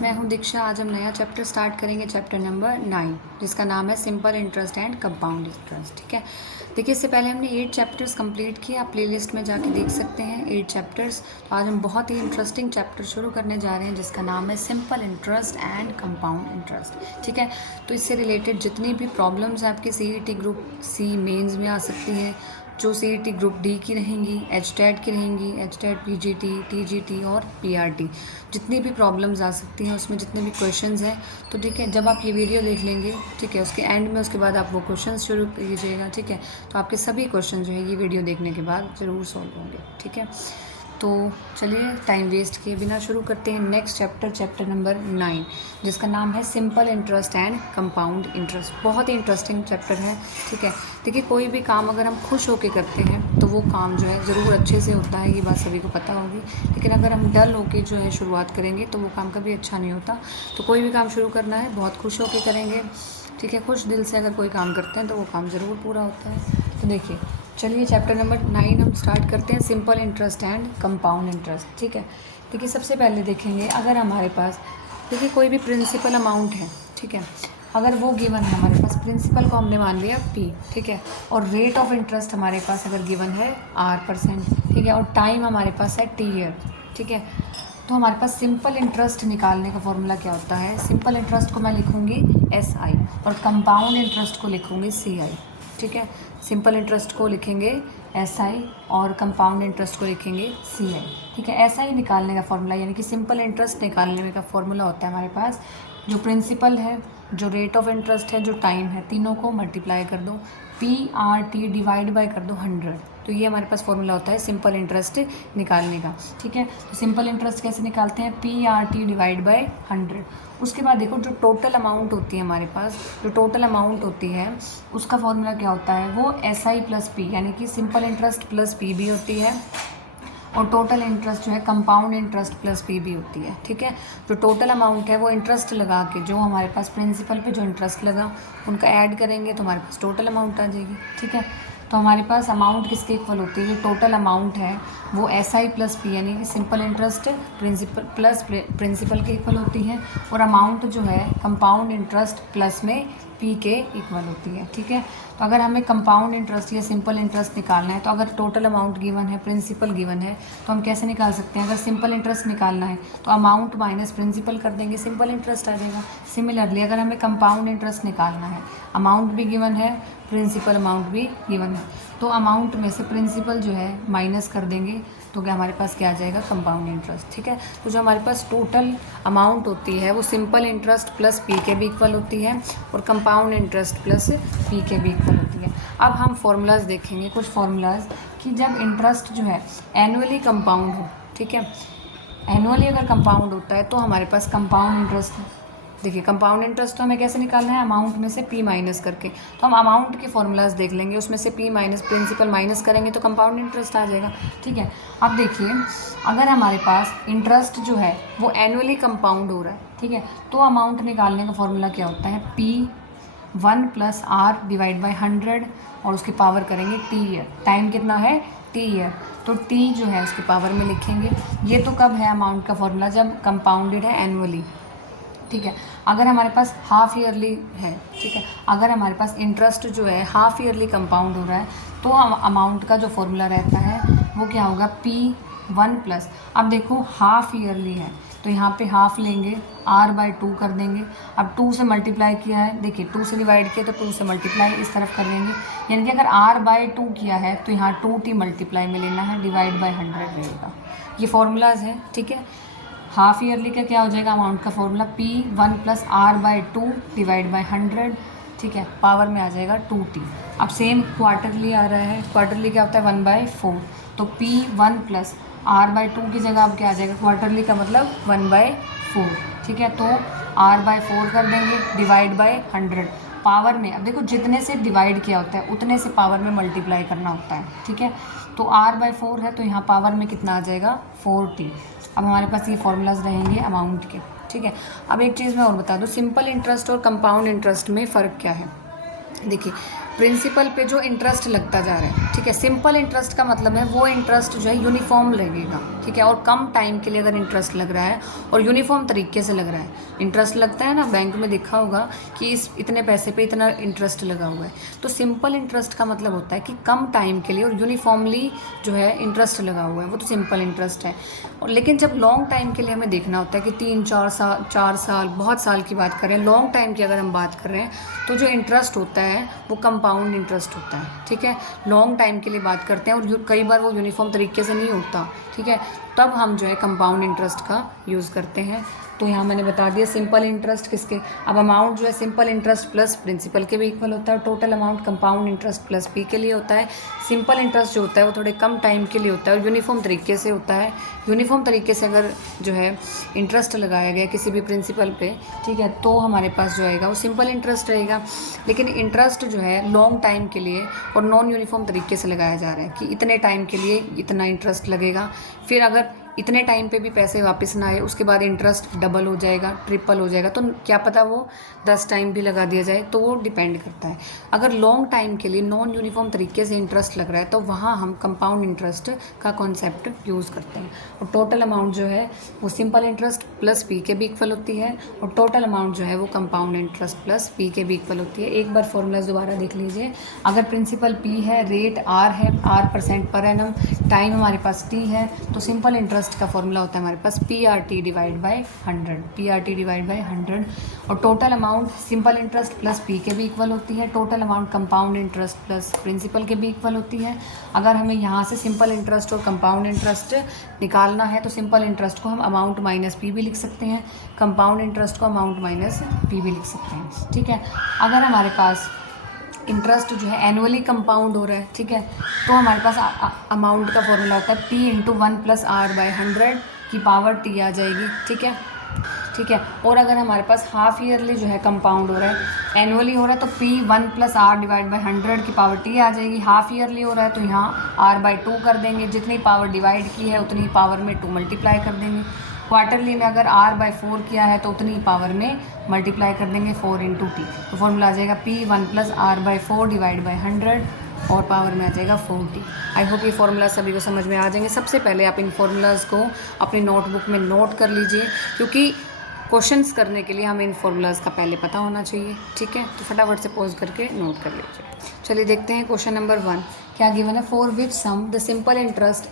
मैं हूं दीक्षा। आज हम नया चैप्टर स्टार्ट करेंगे, चैप्टर नंबर 9, जिसका नाम है simple interest and compound interest. ठीक है, देखिए इससे पहले हमने 8 चैप्टर्स कंप्लीट किए, आप प्लेलिस्ट में जाके देख सकते हैं 8 चैप्टर्स। तो आज हम बहुत ही इंटरेस्टिंग चैप्टर शुरू करने जा रहे हैं, जिसका नाम है simple interest and compound interest. ठीक है, तो इससे रिलेटेड जितनी भी प्रॉब्लम्स आपके CET ग्रुप सी मेंस में आ सकती हैं, जो CET ग्रुप डी की रहेंगी, HTET की रहेंगी, HTET PGT, TGT और PRT, जितनी भी प्रॉब्लम्स आ सकती हैं उसमें जितने भी क्वेश्चंस हैं, तो ठीक है, जब आप ये वीडियो देख लेंगे, ठीक है, उसके एंड में उसके बाद आप वो क्वेश्चंस शुरू कीजिएगा। ठीक है, तो आपके सभी क्वेश्चन जो है ये वीडियो देखने के बाद ज़रूर सॉल्व होंगे। ठीक है, तो चलिए टाइम वेस्ट किए बिना शुरू करते हैं नेक्स्ट चैप्टर, चैप्टर नंबर 9, जिसका नाम है simple interest and compound interest. बहुत ही इंटरेस्टिंग चैप्टर है। ठीक है, देखिए कोई भी काम अगर हम खुश होकर करते हैं तो वो काम जो है ज़रूर अच्छे से होता है, ये बात सभी को पता होगी। लेकिन अगर हम डल होकर जो है शुरुआत करेंगे तो वो काम कभी अच्छा नहीं होता। तो कोई भी काम शुरू करना है बहुत खुश होकर करेंगे। ठीक है, खुश दिल से अगर कोई काम करते हैं तो वो काम ज़रूर पूरा होता है। तो देखिए चलिए चैप्टर नंबर 9 हम स्टार्ट करते हैं, simple interest and compound interest. ठीक है, देखिए सबसे पहले देखेंगे, अगर हमारे पास देखिए कोई भी प्रिंसिपल अमाउंट है, ठीक है, अगर वो गिवन है हमारे पास, प्रिंसिपल को हमने मान लिया P, ठीक है, और रेट ऑफ इंटरेस्ट हमारे पास अगर गिवन है R%, ठीक है, और टाइम हमारे पास है T ईयर। ठीक है, तो हमारे पास सिंपल इंटरेस्ट निकालने का फॉर्मूला क्या होता है? सिंपल इंटरेस्ट को मैं लिखूँगी SI और कंपाउंड इंटरेस्ट को लिखूँगी CI। ठीक है, सिंपल इंटरेस्ट को लिखेंगे SI और कंपाउंड इंटरेस्ट को लिखेंगे CI। ठीक है, SI निकालने का फॉर्मूला यानी कि सिंपल इंटरेस्ट निकालने का फॉर्मूला होता है हमारे पास, जो प्रिंसिपल है, जो रेट ऑफ इंटरेस्ट है, जो टाइम है, तीनों को मल्टीप्लाई कर दो, PRT डिवाइड बाय कर दो 100। तो ये हमारे पास फॉर्मूला होता है सिंपल इंटरेस्ट निकालने का। ठीक है, तो सिंपल इंटरेस्ट कैसे निकालते हैं? PRT divide by 100। उसके बाद देखो जो टोटल अमाउंट होती है हमारे पास, जो टोटल अमाउंट होती है उसका फॉर्मूला क्या होता है? वो SI प्लस P यानी कि सिंपल इंटरेस्ट प्लस P भी होती है, और टोटल इंटरेस्ट जो है कंपाउंड इंटरेस्ट प्लस P भी होती है। ठीक है, जो टोटल अमाउंट है वो इंटरेस्ट लगा के, जो हमारे पास प्रिंसिपल पे जो इंटरेस्ट लगा उनका ऐड करेंगे तो हमारे पास टोटल अमाउंट आ जाएगी। ठीक है, तो हमारे पास अमाउंट किसके इक्वल होती है? जो टोटल अमाउंट है वो SI प्लस P यानी कि simple interest principal plus principal के इक्वल होती है, और अमाउंट जो है कंपाउंड इंटरेस्ट प्लस में P के इक्वल होती है। ठीक है, तो अगर हमें कंपाउंड इंटरेस्ट या सिंपल इंटरेस्ट निकालना है, तो अगर टोटल अमाउंट गिवन है, प्रिंसिपल गिवन है, तो हम कैसे निकाल सकते हैं? अगर सिंपल इंटरेस्ट निकालना है तो अमाउंट माइनस प्रिंसिपल कर देंगे, सिंपल इंटरेस्ट आ जाएगा। सिमिलरली अगर हमें कंपाउंड इंटरेस्ट निकालना है, अमाउंट भी गिवन है, प्रिंसिपल अमाउंट भी गिवन है, तो अमाउंट में से प्रिंसिपल जो है माइनस कर देंगे, तो क्या हमारे पास क्या आ जाएगा? Compound interest. ठीक है, तो जो हमारे पास टोटल अमाउंट होती है वो सिंपल इंटरेस्ट प्लस P के भी इक्वल होती है, और कंपाउंड इंटरेस्ट प्लस P के भी इक्वल होती है। अब हम फॉर्मूलाज देखेंगे, कुछ फॉर्मूलाज कि जब इंटरेस्ट जो है एनुअली कंपाउंड हो, ठीक है, एनुअली अगर कंपाउंड होता है तो हमारे पास कंपाउंड इंटरेस्ट, देखिए कंपाउंड इंटरेस्ट तो हमें कैसे निकालना है? अमाउंट में से P माइनस करके। तो हम अमाउंट के फॉर्मूलाज देख लेंगे, उसमें से P माइनस प्रिंसिपल माइनस करेंगे तो कंपाउंड इंटरेस्ट आ जाएगा। ठीक है, अब देखिए अगर हमारे पास इंटरेस्ट जो है वो एनुअली कंपाउंड हो रहा है, ठीक है, तो अमाउंट निकालने का फॉर्मूला क्या होता है? P1 + R डिवाइड बाई 100 और उसकी पावर करेंगे T ईयर। टाइम कितना है? T ईयर, तो T जो है उसकी पावर में लिखेंगे। ये तो कब है अमाउंट का फॉर्मूला? जब कंपाउंडेड है एनुअली। ठीक है, अगर हमारे पास हाफ ईयरली है, ठीक है, अगर हमारे पास इंटरेस्ट जो है हाफ ईयरली कंपाउंड हो रहा है, तो अमाउंट का जो फॉर्मूला रहता है वो क्या होगा? P1 प्लस, अब देखो हाफ ईयरली है तो यहाँ पे हाफ लेंगे, R/2 कर देंगे। अब 2 से मल्टीप्लाई किया है, देखिए 2 से डिवाइड किया तो 2 से मल्टीप्लाई इस तरफ कर देंगे, यानी कि अगर R/2 किया है तो यहाँ 2T मल्टीप्लाई में लेना है, डिवाइड बाई 100 रहेगा। ये फॉर्मूलाज है। ठीक है, हाफ ईयरली का क्या हो जाएगा अमाउंट का formula? P1 + R/2 divide by 100। ठीक है, पावर में आ जाएगा 2T। अब सेम क्वार्टरली आ रहा है, क्वार्टरली क्या होता है? 1/4, तो P1 + R/2 की जगह अब क्या आ जाएगा? क्वार्टरली का मतलब 1/4। ठीक है, तो R/4 कर देंगे, डिवाइड बाई 100। पावर में अब देखो जितने से डिवाइड किया होता है उतने से पावर में मल्टीप्लाई करना होता है। ठीक है, तो R/4 है तो यहाँ पावर में कितना आ जाएगा? 4T। अब हमारे पास ये फॉर्मूलाज रहेंगे अमाउंट के। ठीक है, अब एक चीज़ मैं और बता दूँ, सिंपल इंटरेस्ट और कंपाउंड इंटरेस्ट में फ़र्क क्या है? देखिए प्रिंसिपल पे जो इंटरेस्ट लगता जा रहा है, ठीक है। सिंपल इंटरेस्ट का मतलब है वो इंटरेस्ट जो है यूनिफॉर्म लगेगा, ठीक है, और कम टाइम के लिए अगर इंटरेस्ट लग रहा है और यूनिफॉर्म तरीके से लग रहा है। इंटरेस्ट लगता है ना, बैंक में देखा होगा कि इस इतने पैसे पे इतना इंटरेस्ट लगा हुआ है। तो सिंपल इंटरेस्ट का मतलब होता है कि कम टाइम के लिए और यूनिफॉर्मली जो है इंटरेस्ट लगा हुआ है, वो तो सिंपल इंटरेस्ट है। और लेकिन जब लॉन्ग टाइम के लिए हमें देखना होता है कि 3-4 साल बहुत साल की बात कर रहे हैं, लॉन्ग टाइम की अगर हम बात कर रहे हैं, तो जो इंटरेस्ट होता है वो कंपाउंड इंटरेस्ट होता है, ठीक है। लॉन्ग टाइम के लिए बात करते हैं और कई बार वो यूनिफॉर्म तरीके से नहीं होता, ठीक है, तब हम जो है कंपाउंड इंटरेस्ट का यूज़ करते हैं। तो यहाँ मैंने बता दिया सिंपल इंटरेस्ट किसके, अब अमाउंट जो है सिंपल इंटरेस्ट प्लस प्रिंसिपल के भी इक्वल होता है, total amount compound interest plus P के लिए होता है। सिंपल इंटरेस्ट जो होता है वो थोड़े कम टाइम के लिए होता है और यूनिफॉर्म तरीके से होता है। यूनिफॉर्म तरीके से अगर जो है इंटरेस्ट लगाया गया किसी भी प्रिंसिपल पे, ठीक है, तो हमारे पास जो आएगा वो सिंपल इंटरेस्ट रहेगा। लेकिन इंटरेस्ट जो है लॉन्ग टाइम के लिए और नॉन यूनिफॉर्म तरीके से लगाया जा रहा है कि इतने टाइम के लिए इतना इंटरेस्ट लगेगा, फिर अगर इतने टाइम पे भी पैसे वापस ना आए उसके बाद इंटरेस्ट डबल हो जाएगा, ट्रिपल हो जाएगा, तो क्या पता वो 10 टाइम भी लगा दिया जाए, तो वो डिपेंड करता है। अगर लॉन्ग टाइम के लिए नॉन यूनिफॉर्म तरीके से इंटरेस्ट लग रहा है तो वहाँ हम कंपाउंड इंटरेस्ट का कॉन्सेप्ट यूज़ करते हैं। और टोटल अमाउंट जो है वो सिंपल इंटरेस्ट प्लस पी के भी इक्वल होती है और टोटल अमाउंट जो है वो कंपाउंड इंटरेस्ट प्लस पी के भी इक्वल होती है। एक बार फॉर्मूला दोबारा देख लीजिए। अगर प्रिंसिपल पी है, रेट आर है, R% पर एनम, टाइम हमारे पास टी है, तो सिंपल इंटरेस्ट का फॉर्मूला होता है हमारे पास PRT divide by 100, PRT divide by 100। और total amount simple interest plus P के भी इक्वल होती है, total amount compound interest plus principal के भी इक्वल होती है। अगर हमें यहाँ से सिंपल इंटरेस्ट और कंपाउंड इंटरेस्ट निकालना है तो सिंपल इंटरेस्ट को हम अमाउंट माइनस पी भी लिख सकते हैं, कंपाउंड इंटरेस्ट को अमाउंट माइनस पी भी लिख सकते हैं, ठीक है। अगर हमारे पास इंटरेस्ट जो है एनुअली कंपाउंड हो रहा है, ठीक है, तो हमारे पास अमाउंट का फॉर्मूला होता है P इंटू 1+R/100 की पावर T आ जाएगी, ठीक है, ठीक है। और अगर हमारे पास हाफ ईयरली जो है कंपाउंड हो रहा है, एनुअली हो रहा है, तो P 1+R डिवाइड बाई 100 की पावर T आ जाएगी। हाफ ईयरली हो रहा है तो यहाँ R/2 कर देंगे, जितनी पावर डिवाइड की है उतनी पावर में 2 मल्टीप्लाई कर देंगे। क्वार्टरली में अगर R/4 किया है तो उतनी पावर में मल्टीप्लाई कर देंगे 4 इंटू टी, तो फॉर्मूला आ जाएगा P 1+R/4 डिवाइड बाई 100 और पावर में आ जाएगा 40। आई होप ये फॉर्मूला सभी को समझ में आ जाएंगे। सबसे पहले आप इन फॉर्मूलाज़ को अपनी नोटबुक में नोट कर लीजिए, क्योंकि क्वेश्चंस करने के लिए हमें इन फॉर्मूलाज़ का पहले पता होना चाहिए, ठीक है। तो फटाफट से पॉज करके नोट कर लीजिए। चलिए देखते हैं क्वेश्चन नंबर 1 क्या गिवन है। For which sum the simple interest,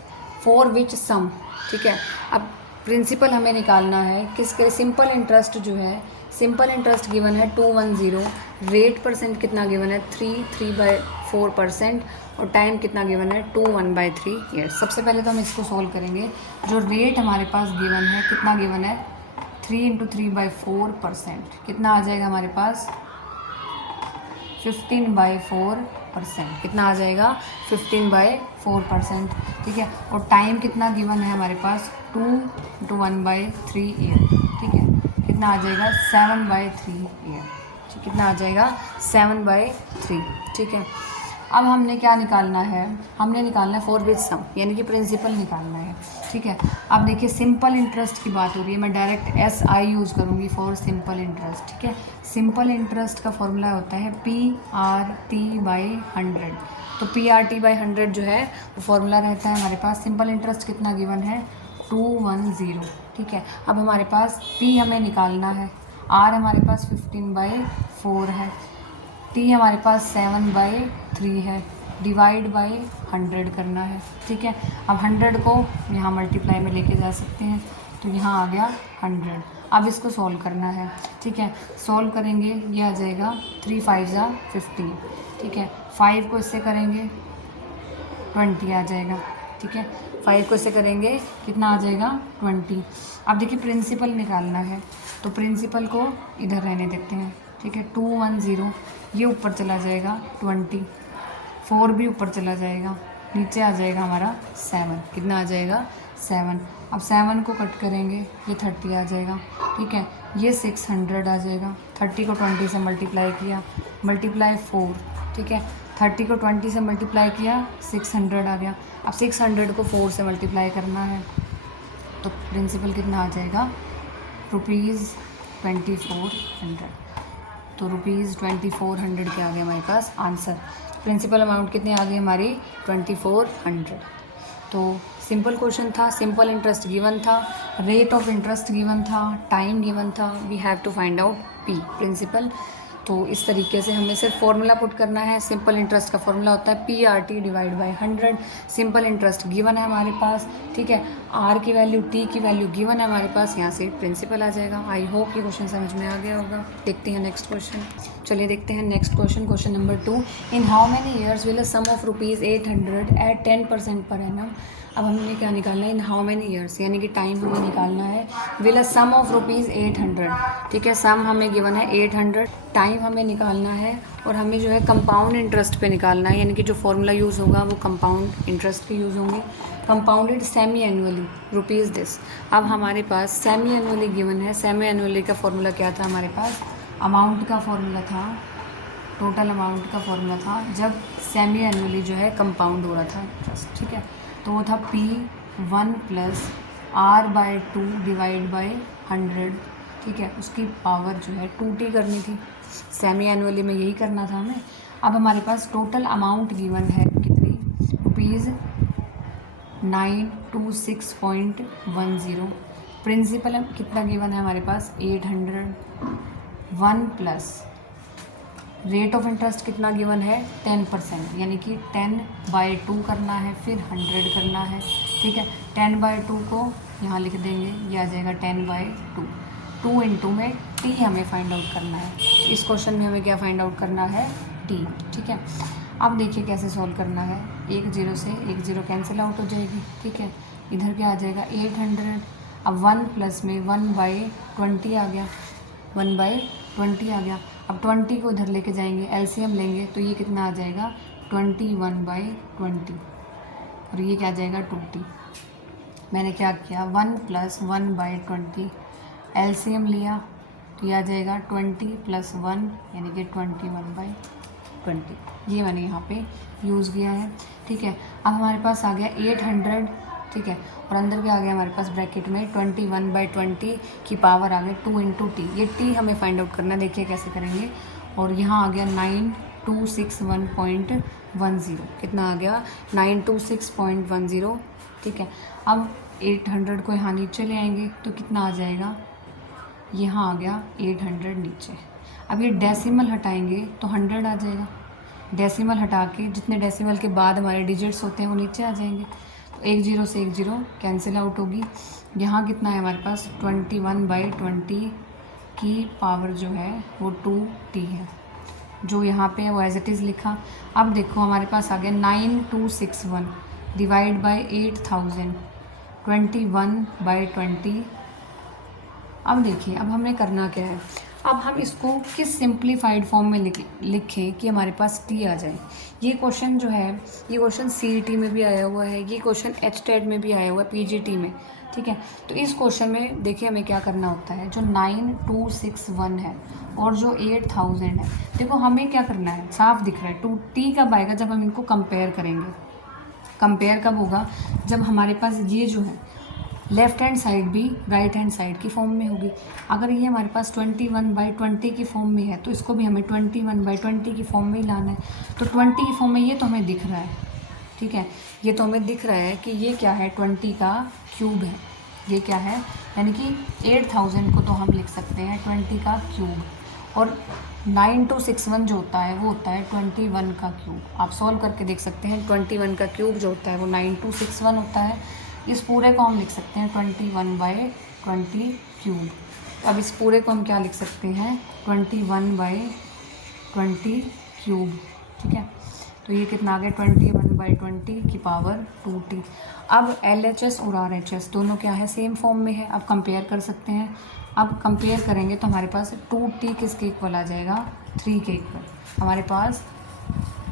for which sum, ठीक है। अब प्रिंसिपल हमें निकालना है किसके, सिंपल इंटरेस्ट जो है, सिंपल इंटरेस्ट गिवन है 210, रेट परसेंट कितना गिवन है 3/4% और टाइम कितना गिवन है 21/3 ईयर्स। सबसे पहले तो हम इसको सॉल्व करेंगे। जो रेट हमारे पास गिवन है कितना गिवन है 3 इंटू 3/4%, कितना आ जाएगा हमारे पास 15/4%, कितना आ जाएगा 15/4%, ठीक है। और टाइम कितना गिवन है हमारे पास 2 इंटू 1/3 ईयर, ठीक है, कितना आ जाएगा 7/3 ईयर, ठीक, कितना आ जाएगा 7/3, ठीक है। अब हमने क्या निकालना है, हमने निकालना है फॉर विच सम, यानी कि प्रिंसिपल निकालना है, ठीक है। अब देखिए सिंपल इंटरेस्ट की बात हो रही है, मैं डायरेक्ट SI यूज़ करूँगी फॉर सिंपल इंटरेस्ट, ठीक है। सिंपल इंटरेस्ट का फॉर्मूला होता है PRT/100, तो PRT/100 जो है वो फॉर्मूला रहता है हमारे पास। सिंपल इंटरेस्ट कितना गिवन है 210, ठीक है। अब हमारे पास P हमें निकालना है, R हमारे पास 15/4 है, T हमारे पास 7/3 है, डिवाइड बाई 100 करना है, ठीक है। अब 100 को यहाँ मल्टीप्लाई में लेके जा सकते हैं, तो यहाँ आ गया 100। अब इसको सॉल्व करना है, ठीक है। सॉल्व करेंगे ये आ जाएगा 3 5 जा 15, ठीक है। 5 को इससे करेंगे 20 आ जाएगा, ठीक है। 5 को इससे करेंगे कितना आ जाएगा 20। अब देखिए प्रिंसिपल निकालना है, तो प्रिंसिपल को इधर रहने देते हैं, ठीक है। 210 ये ऊपर चला जाएगा 20, 4 भी ऊपर चला जाएगा, नीचे आ जाएगा हमारा 7, कितना आ जाएगा 7। अब 7 को कट करेंगे ये 30 आ जाएगा, ठीक है। ये 600 आ जाएगा, 30 को 20 से मल्टीप्लाई किया, मल्टीप्लाई 4, ठीक है। 30 को 20 से मल्टीप्लाई किया 600 आ गया। अब 600 को 4 से मल्टीप्लाई करना है, तो प्रिंसिपल कितना आ जाएगा ₹2400, तो ₹2400 के आ गए हमारे पास आंसर। प्रिंसिपल अमाउंट कितने आ गए हमारी 2400। तो सिंपल क्वेश्चन था, सिंपल इंटरेस्ट गिवन था, रेट ऑफ इंटरेस्ट गिवन था, टाइम गिवन था, we have to find out P principal. तो इस तरीके से हमें सिर्फ फॉर्मूला पुट करना है। सिंपल इंटरेस्ट का फॉर्मूला होता है PRT divide by 100। Simple interest given है हमारे पास, ठीक है, R की वैल्यू, T की वैल्यू गिवन है हमारे पास, यहाँ से प्रिंसिपल आ जाएगा। आई होप ये क्वेश्चन समझ में आ गया होगा। देखते हैं नेक्स्ट क्वेश्चन। चलिए देखते हैं next question. Question number 2, in how many years will a sum of ₹800 at 10% per annum. अब हमें क्या निकालना है, इन हाउ मेनी ईयर्स, यानी कि टाइम हमें निकालना है। विल अ सम ऑफ ₹800, ठीक है, सम हमें गिवन है 800, टाइम हमें निकालना है और हमें जो है कंपाउंड इंटरेस्ट पे निकालना है, यानी कि जो फॉर्मूला यूज़ होगा वो कंपाउंड इंटरेस्ट के यूज़ होंगे। Compounded semi annually rupees this. अब हमारे पास सेमी एनुअली गिवन है। सेमी एनुअली का फॉर्मूला क्या था हमारे पास, अमाउंट का फॉर्मूला था, टोटल अमाउंट का फॉर्मूला था जब सेमी एनुअली जो है कंपाउंड हो रहा था इंटरेस्ट, ठीक है। तो वो था P1 + R/2 डिवाइड बाय 100, ठीक है, उसकी पावर जो है 2T करनी थी। सेमी एनुअली में यही करना था हमें। अब हमारे पास टोटल अमाउंट गिवन है कितनी, ₹926.10। प्रिंसिपल कितना गिवन है हमारे पास 800, 1 प्लस रेट ऑफ इंटरेस्ट कितना गिवन है 10%, यानी कि 10/2 करना है, फिर 100 करना है, ठीक है। 10/2 को यहाँ लिख देंगे, ये आ जाएगा 10/2। 2 × में T हमें फाइंड आउट करना है। इस क्वेश्चन में हमें क्या फाइंड आउट करना है, T, ठीक है। अब देखिए कैसे सॉल्व करना है। 1 0 से 1 0 कैंसिल आउट हो जाएगी, ठीक है। इधर क्या आ जाएगा 800। अब 1 प्लस में 1/20 आ गया, 1/20 आ गया। अब 20 को इधर लेके जाएंगे, एलसीएम लेंगे तो ये कितना आ जाएगा 21/20, और ये क्या आ जाएगा 2T। मैंने क्या किया 1 + 1/20 एलसीएम लिया तो ये आ जाएगा 20 + 1 यानी कि 21/20। ये मैंने यहाँ पे यूज़ किया है, ठीक है। अब हमारे पास आ गया 800, ठीक है, और अंदर क्या आ गया हमारे पास ब्रैकेट में 21/20 की पावर आ गई 2 × T। ये T हमें फाइंड आउट करना है, देखिए कैसे करेंगे। और यहाँ आ गया 9261.10, कितना आ गया 9261.10, ठीक है। अब 800 को यहाँ नीचे ले आएंगे तो कितना आ जाएगा, यहाँ आ गया 800 नीचे। अब ये डेसिमल हटाएंगे तो 100 आ जाएगा। डेसिमल हटा के जितने डेसिमल के बाद हमारे डिजिट्स होते हैं वो नीचे आ जाएंगे। तो 1 0 से 1 0 कैंसिल आउट होगी। यहाँ कितना है हमारे पास 21/20 की पावर जो है वो 2T है, जो यहाँ पे है वो एज इट इज़ लिखा। अब देखो हमारे पास आ गया 9261 डिवाइड बाय 8000, 21/20। अब देखिए अब हमें करना क्या है, अब हम इसको किस सिंप्लीफाइड फॉर्म में लिखें कि हमारे पास T आ जाए। ये क्वेश्चन जो है, ये क्वेश्चन CET में भी आया हुआ है, ये क्वेश्चन HTET में भी आया हुआ है, PGT में, ठीक है। तो इस क्वेश्चन में देखिए हमें क्या करना होता है, जो 9261 है और जो 8000 है, देखो हमें क्या करना है, साफ दिख रहा है 2T कब आएगा, जब हम इनको कंपेयर करेंगे। कंपेयर कब होगा, जब हमारे पास ये जो है लेफ़्ट हैंड साइड भी राइट हैंड साइड की फॉर्म में होगी। अगर ये हमारे पास 21/20 की फॉर्म में है तो इसको भी हमें 21/20 की फॉर्म में ही लाना है। तो 20 की फॉर्म में ये तो हमें दिख रहा है, ठीक है, ये तो हमें दिख रहा है कि ये क्या है 20 का क्यूब है, ये क्या है, यानी कि 8000 को तो हम लिख सकते हैं 20 का क्यूब, और 9261 जो होता है वो होता है 21 का क्यूब। आप सॉल्व करके देख सकते हैं, 21 का क्यूब जो होता है वो 9261 होता है। इस पूरे को हम लिख सकते हैं 21/20 क्यूब। अब इस पूरे को हम क्या लिख सकते हैं 21/20 क्यूब, ठीक है। तो ये कितना आ गया 21/20 की पावर 2T। अब LHS और RHS दोनों क्या है, सेम फॉर्म में है। अब कंपेयर कर सकते हैं। अब कंपेयर करेंगे तो हमारे पास 2T किसके इक्वल आ जाएगा, 3 के इक्वल। हमारे पास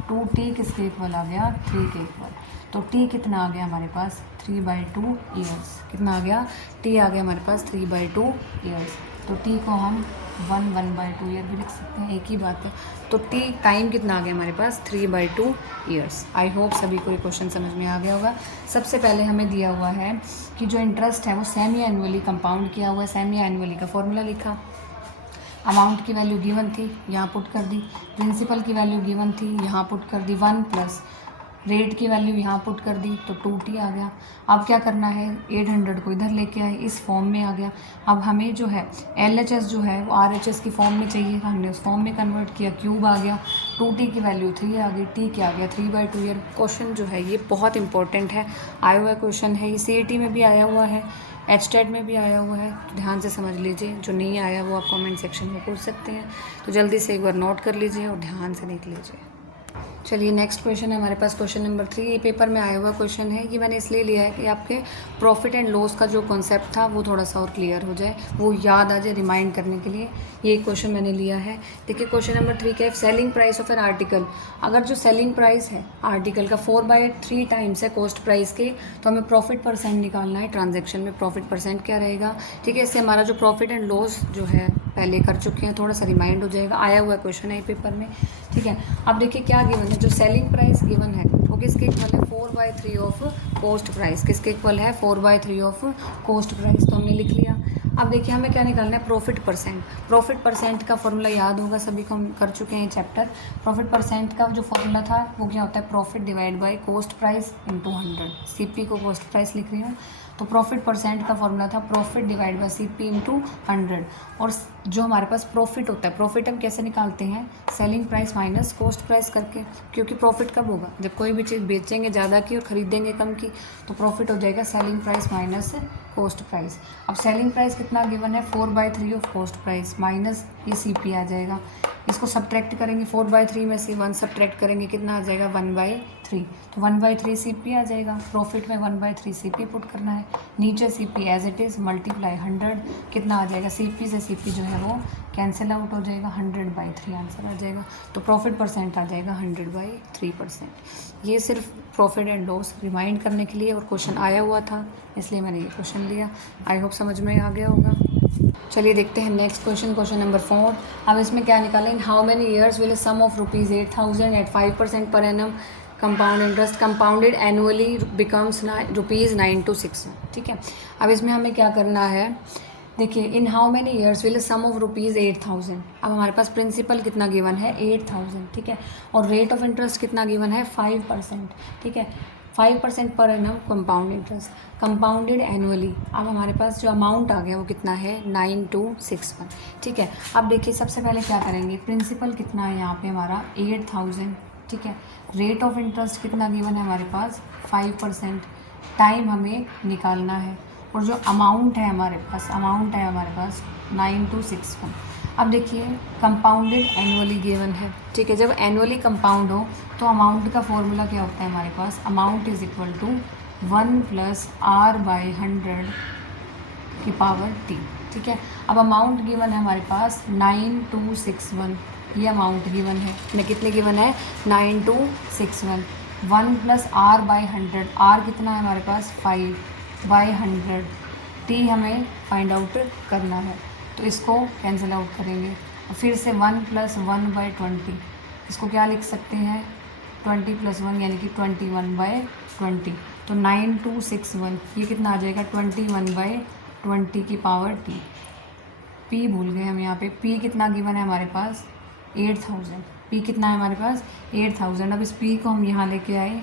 2T किसके इक्वल आ गया, 3 के इक्वल। तो T कितना आ गया हमारे पास 3/2 ईयर्स। कितना आ गया, T आ गया हमारे पास 3/2 ईयर्स। तो T को हम 1/2 ईयर भी लिख सकते हैं, एक ही बात है। तो T टाइम कितना आ गया हमारे पास 3/2 ईयर्स। आई होप सभी को ये क्वेश्चन समझ में आ गया होगा। सबसे पहले हमें दिया हुआ है कि जो इंटरेस्ट है वो सेमी एनुअली कंपाउंड किया हुआ है, सेमी एनुअली का फॉर्मूला लिखा। अमाउंट की वैल्यू गिवन थी, यहाँ पुट कर दी। प्रिंसिपल की वैल्यू गिवन थी, यहाँ पुट कर दी 1 प्लस रेट की वैल्यू यहाँ पुट कर दी तो 2t आ गया। अब क्या करना है, 800 को इधर लेके आए, इस फॉर्म में आ गया। अब हमें जो है LHS जो है वो RHS की फॉर्म में चाहिए, हमने उस फॉर्म में कन्वर्ट किया, क्यूब आ गया, 2t की वैल्यू 3 आ गई, t क्या आ गया 3/2। ये क्वेश्चन जो है ये बहुत इंपॉर्टेंट है, आया हुआ क्वेश्चन है, ये CAT में भी आया हुआ है, HTET में भी आया हुआ है, तो ध्यान से समझ लीजिए। जो नहीं आया वो आप कमेंट सेक्शन में पूछ सकते हैं, तो जल्दी से एक बार नोट कर लीजिए और ध्यान से देख लीजिए। चलिए नेक्स्ट क्वेश्चन है हमारे पास, क्वेश्चन नंबर 3। ये पेपर में आया हुआ क्वेश्चन है, ये मैंने इसलिए लिया है कि आपके प्रॉफिट एंड लॉस का जो कॉन्सेप्ट था वो थोड़ा सा और क्लियर हो जाए, वो याद आ जाए, रिमाइंड करने के लिए ये क्वेश्चन मैंने लिया है। देखिए क्वेश्चन नंबर 3 क्या है, selling price of an article. अगर जो सेलिंग प्राइस है आर्टिकल का 4/3 टाइम्स है कॉस्ट प्राइस के, तो हमें प्रॉफिट परसेंट निकालना है। ट्रांजेक्शन में प्रॉफिट परसेंट क्या रहेगा, ठीक है। इससे हमारा जो प्रॉफिट एंड लॉस जो है पहले कर चुके हैं, थोड़ा सा रिमाइंड हो जाएगा, आया हुआ क्वेश्चन है पेपर में, ठीक है। अब देखिए क्या गिवन है, जो सेलिंग प्राइस गिवन है वो किसके इक्वल है, 4/3 ऑफ कॉस्ट प्राइस। किसके इक्वल है, 4/3 ऑफ कॉस्ट प्राइस, तो हमने लिख लिया। अब देखिए हमें क्या निकालना है, प्रॉफिट परसेंट। प्रॉफिट परसेंट का फॉर्मूला याद होगा सभी को, हम कर चुके हैं चैप्टर। प्रॉफिट परसेंट का जो फॉर्मूला था वो क्या होता है, profit divide by cost price into 100। CP को कॉस्ट प्राइस लिख रही हूँ, तो प्रॉफिट परसेंट का फॉर्मूला था profit divide by CP into 100। और जो हमारे पास प्रॉफिट होता है, प्रॉफिट हम कैसे निकालते हैं, selling price minus cost price करके, क्योंकि प्रॉफिट कब होगा, जब कोई भी चीज़ बेचेंगे ज़्यादा की और ख़रीदेंगे कम की, तो प्रॉफिट हो जाएगा selling price minus cost price. अब सेलिंग प्राइस कितना गिवन है, 4/3 ऑफ कॉस्ट प्राइस माइनस ये CP आ जाएगा। इसको सब्ट्रैक्ट करेंगे, 4/3 में से 1 सब्ट्रैक्ट करेंगे, कितना आ जाएगा 1/3, तो 1/3 CP आ जाएगा। प्रॉफिट में 1/3 CP पुट करना है, नीचे CP as it is multiply 100, कितना आ जाएगा, CP से CP जो है वो कैंसिल आउट हो जाएगा, 100/3 आंसर आ जाएगा। तो प्रॉफिट परसेंट आ जाएगा 100/3%। ये सिर्फ प्रॉफिट एंड लॉस रिमाइंड करने के लिए, और क्वेश्चन आया हुआ था इसलिए मैंने ये क्वेश्चन लिया। आई होप समझ में आ गया होगा। चलिए देखते हैं नेक्स्ट क्वेश्चन, क्वेश्चन नंबर 4। अब इसमें क्या निकालें, in how many years will sum of ₹8,000 at 5% per annum compound interest compounded annually becomes ₹9 to 6। ठीक है। अब इसमें हमें क्या करना है, देखिए in how many years will sum of ₹8,000। अब हमारे पास प्रिंसिपल कितना गिवन है, 8,000, ठीक है, और रेट ऑफ इंटरेस्ट कितना गिवन है, 5%, ठीक है, 5% per annum compound interest compounded annually. अब हमारे पास जो अमाउंट आ गया वो कितना है, 9261, ठीक है। अब देखिए सबसे पहले क्या करेंगे, प्रिंसिपल कितना है यहाँ पे हमारा 8,000, ठीक है, रेट ऑफ इंटरेस्ट कितना गिवन है हमारे पास 5%, टाइम हमें निकालना है, और जो अमाउंट है हमारे पास 9261। अब देखिए कंपाउंडेड एनुअली गिवन है, ठीक है, जब एनुअली कंपाउंड हो तो अमाउंट का फॉर्मूला क्या होता है हमारे पास, amount is equal to 1 + R/100 की पावर t, ठीक है। अब अमाउंट गिवन है हमारे पास 9261, ये अमाउंट गिवन है, में कितने गिवन है 9261, 1 + R/100, R कितना है हमारे पास 5/100, t हमें फाइंड आउट करना है, तो इसको कैंसिल आउट करेंगे। फिर से 1 + 1/20, इसको क्या लिख सकते हैं 20 + 1 यानी कि 21/20, तो 9261 ये कितना आ जाएगा 21/20 की पावर t। p भूल गए हम यहाँ पे, p कितना गिवन है हमारे पास 8,000, p कितना है हमारे पास 8,000। अब इस p को हम यहाँ लेके आए,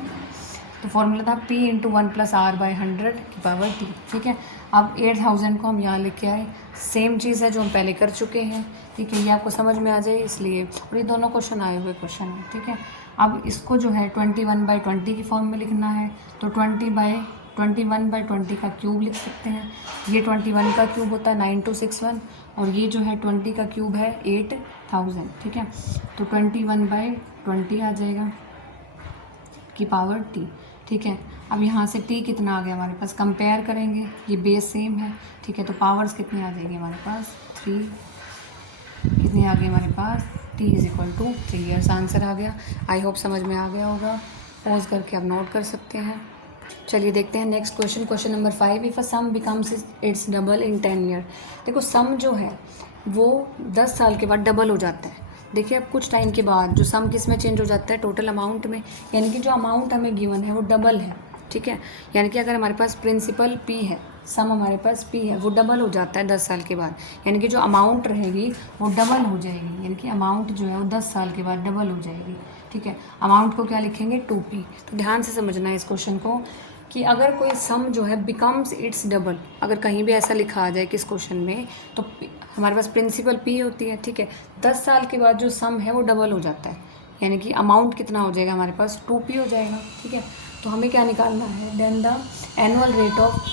तो फॉर्मूला था p × 1 + R/100 की पावर t, ठीक है। अब 8,000 को हम यहाँ लेके आए, सेम चीज़ है जो हम पहले कर चुके हैं, ठीक है, ये आपको समझ में आ जाए इसलिए, और ये दोनों क्वेश्चन आए हुए क्वेश्चन हैं, ठीक है। अब इसको जो है 21/20 की फॉर्म में लिखना है, तो 21/20 का क्यूब लिख सकते हैं। ये 21 का क्यूब होता है 9261, और ये जो है 20 का क्यूब है 8,000, ठीक है, तो 21/20 आ जाएगा की पावर t, ठीक है। अब यहाँ से t कितना आ गया हमारे पास, कंपेयर करेंगे, ये बेस सेम है, ठीक है, तो पावर्स कितनी आ जाएगी हमारे पास 3, कितनी आ गई हमारे पास t = 3 ईयर्स, आंसर आ गया। आई होप समझ में आ गया होगा, पॉज करके आप नोट कर सकते हैं। चलिए देखते हैं next question, question number 5। If a some becomes it's double in 10 year. देखो सम जो है वो 10 साल के बाद डबल हो जाता है। देखिए अब कुछ टाइम के बाद जो सम किस में चेंज हो जाता है, टोटल अमाउंट में, यानी कि जो अमाउंट हमें गिवन है वो डबल है, ठीक है। यानी कि अगर हमारे पास प्रिंसिपल p है सम हमारे पास p है वो डबल हो जाता है 10 साल के बाद, यानी कि जो अमाउंट रहेगी वो डबल हो जाएगी, यानी कि अमाउंट जो है वो 10 साल के बाद डबल हो जाएगी। ठीक है, अमाउंट को क्या लिखेंगे 2p। तो ध्यान से समझना है इस क्वेश्चन को कि अगर कोई सम जो है बिकम्स इट्स डबल, अगर कहीं भी ऐसा लिखा आ जाए किस क्वेश्चन में, तो हमारे पास प्रिंसिपल p होती है। ठीक है, 10 साल के बाद जो सम है वो डबल हो जाता है, यानी कि अमाउंट कितना हो जाएगा हमारे पास 2p हो जाएगा। ठीक है, तो हमें क्या निकालना है, then the annual rate of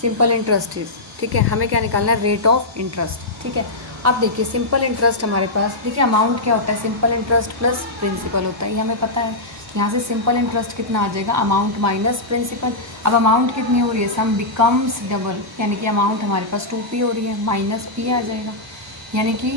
simple interest is. ठीक है, हमें क्या निकालना है, रेट ऑफ इंटरेस्ट। ठीक है, अब देखिए सिंपल इंटरेस्ट हमारे पास, देखिए अमाउंट क्या होता है, सिंपल इंटरेस्ट प्लस प्रिंसिपल होता है, ये हमें पता है। यहाँ से सिंपल इंटरेस्ट कितना आ जाएगा, अमाउंट माइनस प्रिंसिपल। अब अमाउंट कितनी हो रही है, सम बिकम्स डबल, यानी कि अमाउंट हमारे पास 2p हो रही है, माइनस p आ जाएगा, यानी कि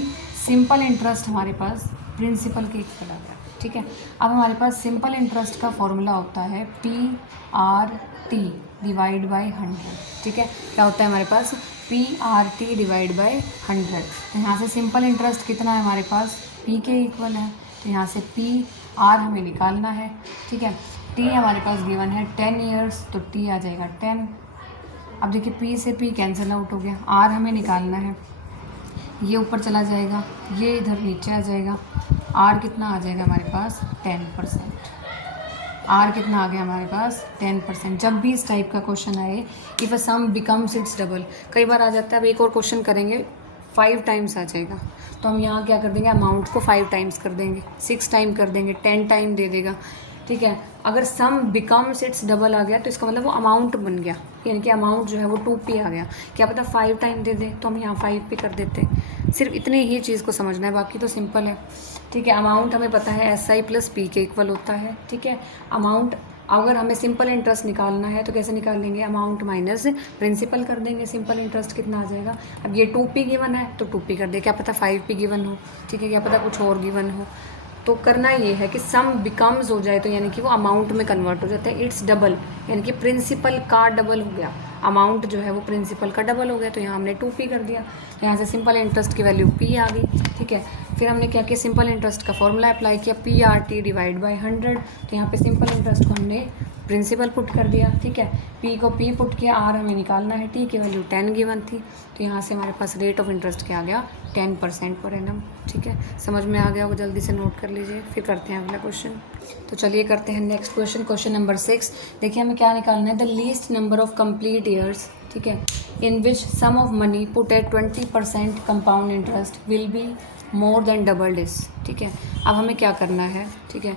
सिंपल इंटरेस्ट हमारे पास प्रिंसिपल के इक्वल आ गया। ठीक है, अब हमारे पास सिंपल इंटरेस्ट का फॉर्मूला होता है PRT डिवाइड बाई 100। ठीक है, क्या होता है हमारे पास, PRT डिवाइड बाई 100। तो यहाँ से सिंपल इंटरेस्ट कितना है हमारे पास, P के इक्वल है, तो यहाँ से PR हमें निकालना है। ठीक है, T हमारे पास गिवन है 10 ईयर्स, तो T आ जाएगा 10। अब देखिए P से P कैंसिल आउट हो गया, R हमें निकालना है, ये ऊपर चला जाएगा, ये इधर नीचे आ जाएगा, R कितना आ जाएगा हमारे पास 10%। R कितना आ गया हमारे पास 10%। जब भी इस टाइप का क्वेश्चन आए, if a some becomes it's double, कई बार आ जाता है, अब एक और क्वेश्चन करेंगे 5 टाइम्स आ जाएगा, तो हम यहाँ क्या कर देंगे, अमाउंट को 5 टाइम्स कर देंगे, 6 टाइम कर देंगे, 10 टाइम दे देगा। ठीक है, अगर सम बिकम्स इट्स डबल आ गया तो इसका मतलब वो अमाउंट बन गया, यानी कि अमाउंट जो है वो 2p आ गया। क्या पता 5 टाइम दे दे, तो हम यहाँ 5p कर देते। सिर्फ इतने ही चीज़ को समझना है, बाकी तो सिंपल है। ठीक है, अमाउंट हमें पता है SI प्लस p के इक्वल होता है। ठीक है, अमाउंट अगर हमें सिंपल इंटरेस्ट निकालना है तो कैसे निकाल लेंगे, अमाउंट माइनस प्रिंसिपल कर देंगे, सिंपल इंटरेस्ट कितना आ जाएगा। अब ये 2p गिवन है तो 2p कर दे, क्या पता 5p गिवन हो। ठीक है, क्या पता कुछ और गिवन हो। तो करना ये है कि सम बिकम्स हो जाए तो यानी कि वो अमाउंट में कन्वर्ट हो जाता है, इट्स डबल, यानी कि प्रिंसिपल का डबल हो गया, अमाउंट जो है वो प्रिंसिपल का डबल हो गया, तो यहाँ हमने 2p कर दिया, यहाँ से सिंपल इंटरेस्ट की वैल्यू p आ गई। ठीक है, फिर हमने क्या किया, सिंपल इंटरेस्ट का फॉर्मूला अप्लाई किया, PRT डिवाइड बाई 100। तो यहाँ पे सिंपल इंटरेस्ट को हमने प्रिंसिपल पुट कर दिया। ठीक है, p को p पुट किया, r हमें निकालना है, t की वैल्यू 10 गिवन थी, तो यहाँ से हमारे पास रेट ऑफ इंटरेस्ट क्या आ गया, 10% पर एनम। ठीक है, समझ में आ गया होगा, जल्दी से नोट कर लीजिए, फिर करते हैं अगला क्वेश्चन। तो चलिए करते हैं नेक्स्ट क्वेश्चन, क्वेश्चन नंबर 6। देखिए हमें क्या निकालना है, the least number of complete years, ठीक है, in which sum of money put at 20% compound interest will be more than double this. ठीक है, अब हमें क्या करना है। ठीक है,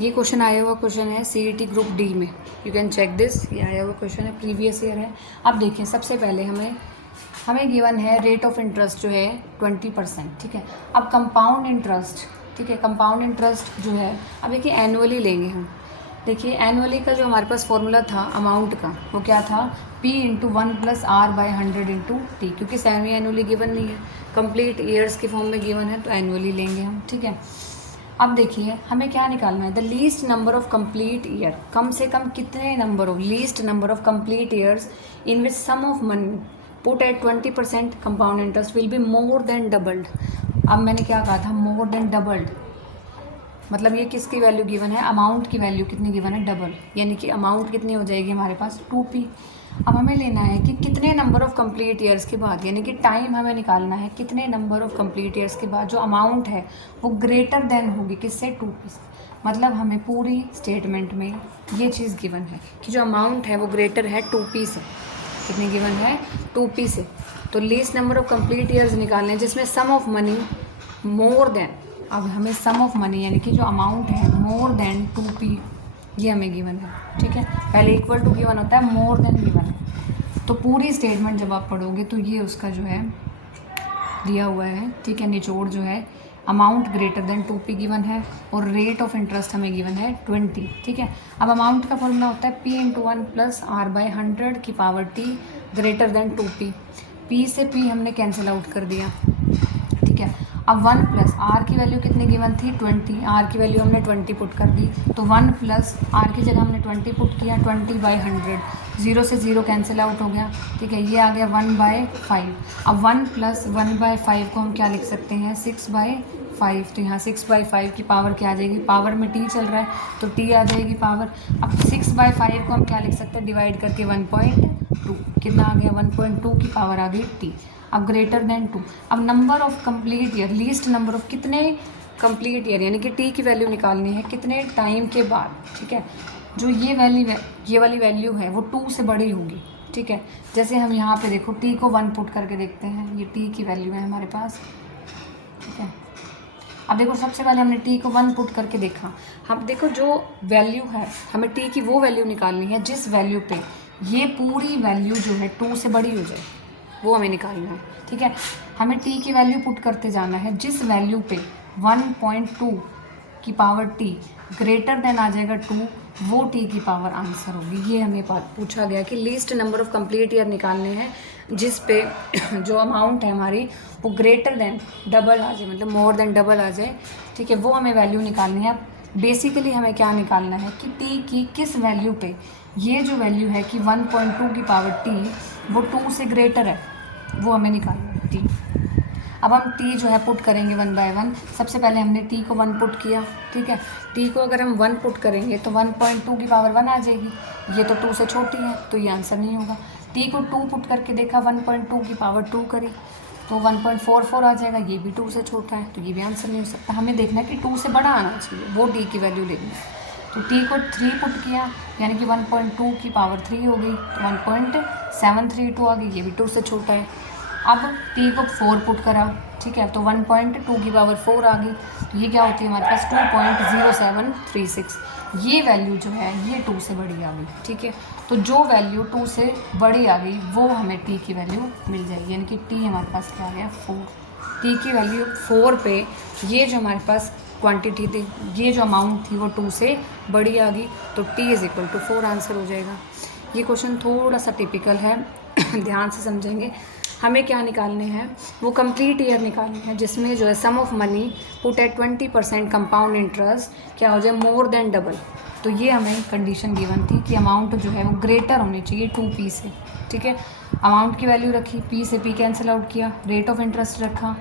ये क्वेश्चन आया हुआ क्वेश्चन है CET ग्रुप D में, यू कैन चेक दिस, ये आया हुआ क्वेश्चन है, प्रीवियस ईयर है। अब देखिए सबसे पहले हमें गिवन है रेट ऑफ इंटरेस्ट जो है 20%। ठीक है, अब कंपाउंड इंटरेस्ट, ठीक है, कंपाउंड इंटरेस्ट जो है, अब देखिए एनुअली लेंगे हम। देखिए एनुअली का जो हमारे पास फॉर्मूला था अमाउंट का, वो क्या था, P into 1 plus R by 100 into T, क्योंकि सेमी एनुअली गिवन नहीं है, कंप्लीट ईयर्स के फॉर्म में गिवन है, तो एनुअली लेंगे हम। ठीक है, अब देखिए हमें क्या निकालना है, the least number of complete year, कम से कम कितने number of, least number of complete years in which sum of money put at 20% compound interest will be more than doubled. अब मैंने क्या कहा था, मोर देन डबल्ड, मतलब ये किसकी वैल्यू गिवन है, अमाउंट की वैल्यू कितनी गिवन है, डबल, यानी कि अमाउंट कितनी हो जाएगी हमारे पास 2p। अब हमें लेना है कि कितने नंबर ऑफ कंप्लीट ईयर्स के बाद, यानी कि टाइम हमें निकालना है, कितने नंबर ऑफ कंप्लीट ईयर्स के बाद जो अमाउंट है वो ग्रेटर देन होगी किससे, 2p से। मतलब हमें पूरी स्टेटमेंट में ये चीज़ गिवन है कि जो अमाउंट है वो ग्रेटर है 2p से, कितनी गिवन है 2p से। तो least number of complete years निकालने जिसमें सम ऑफ मनी मोर देन, अब हमें सम ऑफ मनी यानी कि जो अमाउंट है मोर देन 2p, ये हमें गिवन है। ठीक है, पहले इक्वल टू गिवन होता है, मोर देन गिवन है। तो पूरी स्टेटमेंट जब आप पढ़ोगे तो ये उसका जो है दिया हुआ है। ठीक है, निचोड़ जो है, amount greater than 2p given है और रेट ऑफ इंटरेस्ट हमें गिवन है 20। ठीक है, अब अमाउंट का फॉर्मूला होता है P into 1 plus R by 100 की power T greater than 2p। P से P हमने कैंसिल आउट कर दिया। ठीक है, अब 1 प्लस आर की वैल्यू कितनी गिवन थी 20, आर की वैल्यू हमने 20 पुट कर दी, तो 1 प्लस आर की जगह हमने 20 पुट किया, 20/100, 0 से 0 कैंसिल आउट हो गया, ठीक है, ये आ गया 1/5। अब 1 प्लस 1/5 को हम क्या लिख सकते हैं 6/5, तो यहाँ 6/5 की पावर क्या आ जाएगी, पावर में t चल रहा है तो t आ जाएगी पावर। अब 6/5 को हम क्या लिख सकते हैं डिवाइड करके 1.2, कितना आ गया 1.2 की पावर आ गई t। अब ग्रेटर देन 2, अब number of complete year, least number of कितने कंप्लीट ईयर यानी कि टी की वैल्यू निकालनी है कितने टाइम के बाद, ठीक है, जो ये वाली वैल्यू है वो 2 से बड़ी होगी, ठीक है। जैसे हम यहाँ पे देखो टी को 1 पुट करके देखते हैं, ये टी की वैल्यू है हमारे पास, ठीक है। अब देखो सबसे पहले हमने टी को 1 पुट करके देखा, हम देखो जो वैल्यू है हमें टी की वो वैल्यू निकालनी है जिस वैल्यू पे ये पूरी वैल्यू जो है 2 से बड़ी हो जाए, वो हमें निकालना है, ठीक है। हमें t की वैल्यू पुट करते जाना है जिस वैल्यू पे 1.2 की पावर t ग्रेटर देन आ जाएगा 2, वो t की पावर आंसर होगी। ये हमें पूछा गया कि least number of complete year निकालने हैं जिस पे जो अमाउंट है हमारी वो ग्रेटर देन डबल आ जाए, मतलब मोर देन डबल आ जाए, ठीक है, वो हमें वैल्यू निकालनी है। बेसिकली हमें क्या निकालना है कि t की किस वैल्यू पे ये जो वैल्यू है कि 1.2 की पावर t वो 2 से ग्रेटर है, वो हमें निकालना है t। अब हम t जो है पुट करेंगे 1/1। सबसे पहले हमने t को 1 पुट किया, ठीक है, t को अगर हम 1 पुट करेंगे तो 1.2 की पावर 1 आ जाएगी, ये तो 2 से छोटी है तो ये आंसर नहीं होगा। t को 2 पुट करके देखा, 1.2 की पावर 2 करी तो 1.44 आ जाएगा, ये भी 2 से छोटा है तो ये भी आंसर नहीं हो सकता। हमें देखना है कि 2 से बड़ा आना चाहिए, वो t की वैल्यू लेनी है। तो t को 3 पुट किया यानी कि 1.2 की पावर 3 हो गई, 1.732 आ गई, ये भी 2 से छोटा है। अब t को 4 पुट करा, ठीक है, तो 1.2 की पावर 4 आ गई, तो ये क्या होती है हमारे पास 2.0736। ये वैल्यू जो है ये 2 से बड़ी आ गई, ठीक है। तो जो वैल्यू 2 से बड़ी आ गई वो हमें t की वैल्यू मिल जाएगी, यानी कि t हमारे पास क्या आ गया 4। t की वैल्यू 4 पे ये जो हमारे पास क्वांटिटी थी, ये जो अमाउंट थी वो 2 से बड़ी आ गई, तो t = 4 आंसर हो जाएगा। ये क्वेश्चन थोड़ा सा टिपिकल है ध्यान से समझेंगे। हमें क्या निकालने हैं, वो कंप्लीट ईयर निकालनी है जिसमें जो है sum of money put at 20% compound interest क्या हो जाए मोर देन डबल। तो ये हमें कंडीशन गिवन थी कि अमाउंट जो है वो ग्रेटर होनी चाहिए 2p से, ठीक है। अमाउंट की वैल्यू रखी, p से p कैंसिल आउट किया, रेट ऑफ इंटरेस्ट रखा,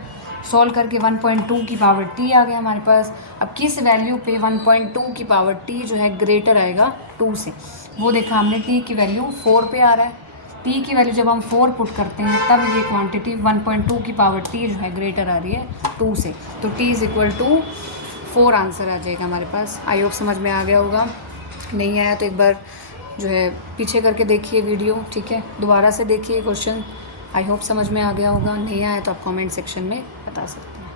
सॉल्व करके 1.2 की पावर t आ गया हमारे पास। अब किस वैल्यू पे 1.2 की पावर t जो है ग्रेटर आएगा 2 से, वो देखा हमने, t की वैल्यू 4 पे आ रहा है, t की वैल्यू जब हम 4 पुट करते हैं तब ये क्वांटिटी 1.2 की पावर t जो है ग्रेटर आ रही है 2 से, तो t = 4 आंसर आ जाएगा हमारे पास। आई होप समझ में आ गया होगा, नहीं आया तो एक बार जो है पीछे करके देखिए वीडियो, ठीक है, दोबारा से देखिए क्वेश्चन। आई होप समझ में आ गया होगा, नहीं आया तो आप कमेंट सेक्शन में बता सकते हैं।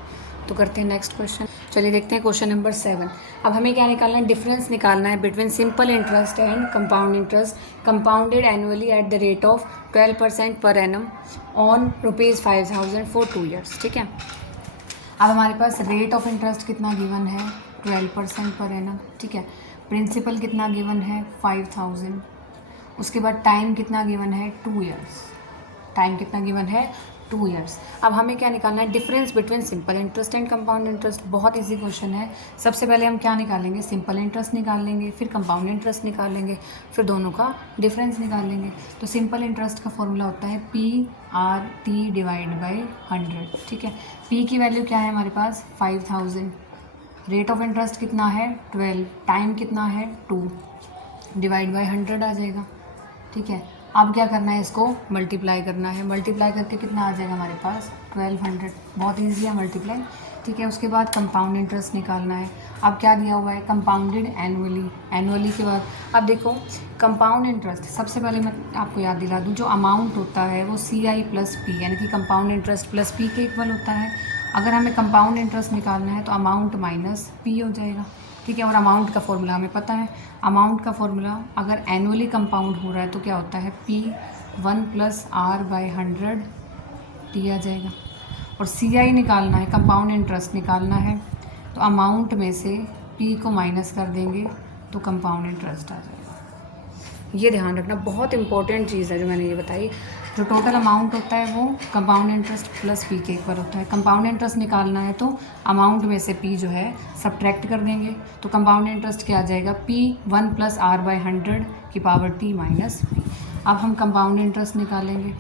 तो करते हैं नेक्स्ट क्वेश्चन। चलिए देखते हैं क्वेश्चन नंबर 7। अब हमें क्या निकालना है, डिफरेंस निकालना है between simple interest and compound interest compounded annually at the rate of 12% per annum on ₹5000 for 2 years, ठीक है। अब हमारे पास रेट ऑफ इंटरेस्ट कितना गिवन है 12% पर एनम, ठीक है। प्रिंसिपल कितना गिवन है 5000, उसके बाद टाइम कितना गिवन है 2 ईयर्स, टाइम कितना गिवन है 2 ईयर्स। अब हमें क्या निकालना है, difference between simple interest and compound interest. बहुत इजी क्वेश्चन है। सबसे पहले हम क्या निकालेंगे, सिंपल इंटरेस्ट निकाल लेंगे, फिर कंपाउंड इंटरेस्ट निकाल लेंगे, फिर दोनों का डिफरेंस निकाल लेंगे। तो सिंपल इंटरेस्ट का फॉर्मूला होता है PRT/100, ठीक है। P की वैल्यू क्या है हमारे पास 5000, रेट ऑफ इंटरेस्ट कितना है 12, टाइम कितना है 2, /100 आ जाएगा, ठीक है। अब क्या करना है, इसको मल्टीप्लाई करना है, मल्टीप्लाई करके कितना आ जाएगा हमारे पास 1200, बहुत ईजी है मल्टीप्लाई, ठीक है। उसके बाद कंपाउंड इंटरेस्ट निकालना है। अब क्या दिया हुआ है, कंपाउंडेड एनुअली, एनुअली के बाद अब देखो कंपाउंड इंटरेस्ट, सबसे पहले मैं आपको याद दिला दूँ, जो अमाउंट होता है वो CI + P यानी कि कंपाउंड इंटरेस्ट प्लस P के इक्वल होता है। अगर हमें कंपाउंड इंटरेस्ट निकालना है तो अमाउंट माइनस P हो जाएगा, ठीक है। और अमाउंट का फॉर्मूला हमें पता है, अमाउंट का फॉर्मूला अगर एनुअली कंपाउंड हो रहा है तो क्या होता है P1 + R/100 T आ जाएगा। और CI निकालना है, कंपाउंड इंटरेस्ट निकालना है, तो अमाउंट में से P को माइनस कर देंगे तो कंपाउंड इंटरेस्ट आ जाएगा। ये ध्यान रखना, बहुत इंपॉर्टेंट चीज़ है जो मैंने ये बताई। जो टोटल अमाउंट होता है वो कंपाउंड इंटरेस्ट प्लस पी के ऊपर होता है। कंपाउंड इंटरेस्ट निकालना है तो अमाउंट में से पी जो है सब्ट्रैक्ट कर देंगे, तो कंपाउंड इंटरेस्ट क्या आ जाएगा, पी 1 + r/100 की पावर t माइनस पी। अब हम कंपाउंड इंटरेस्ट निकालेंगे,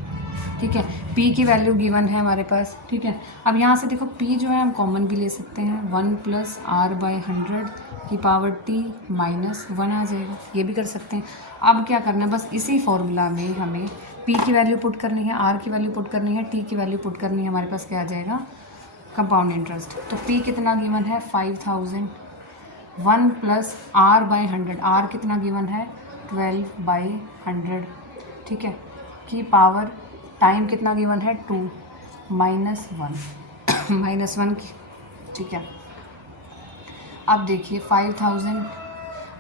ठीक है। p की वैल्यू गिवन है हमारे पास, ठीक है। अब यहाँ से देखो p जो है हम कॉमन भी ले सकते हैं, 1 + r/100 की पावर t माइनस 1 आ जाएगा, ये भी कर सकते हैं। अब क्या करना है, बस इसी फॉर्मूला में हमें p की वैल्यू पुट करनी है, r की वैल्यू पुट करनी है, t की वैल्यू पुट करनी है। हमारे पास क्या आ जाएगा, कंपाउंड इंटरेस्ट। तो p कितना गिवन है, 5000, 1 + r/100, r कितना गिवन है, 12/100, ठीक है, की पावर टाइम कितना गिवन है, 2 माइनस 1 माइनस 1 की, ठीक है। अब देखिए 5000,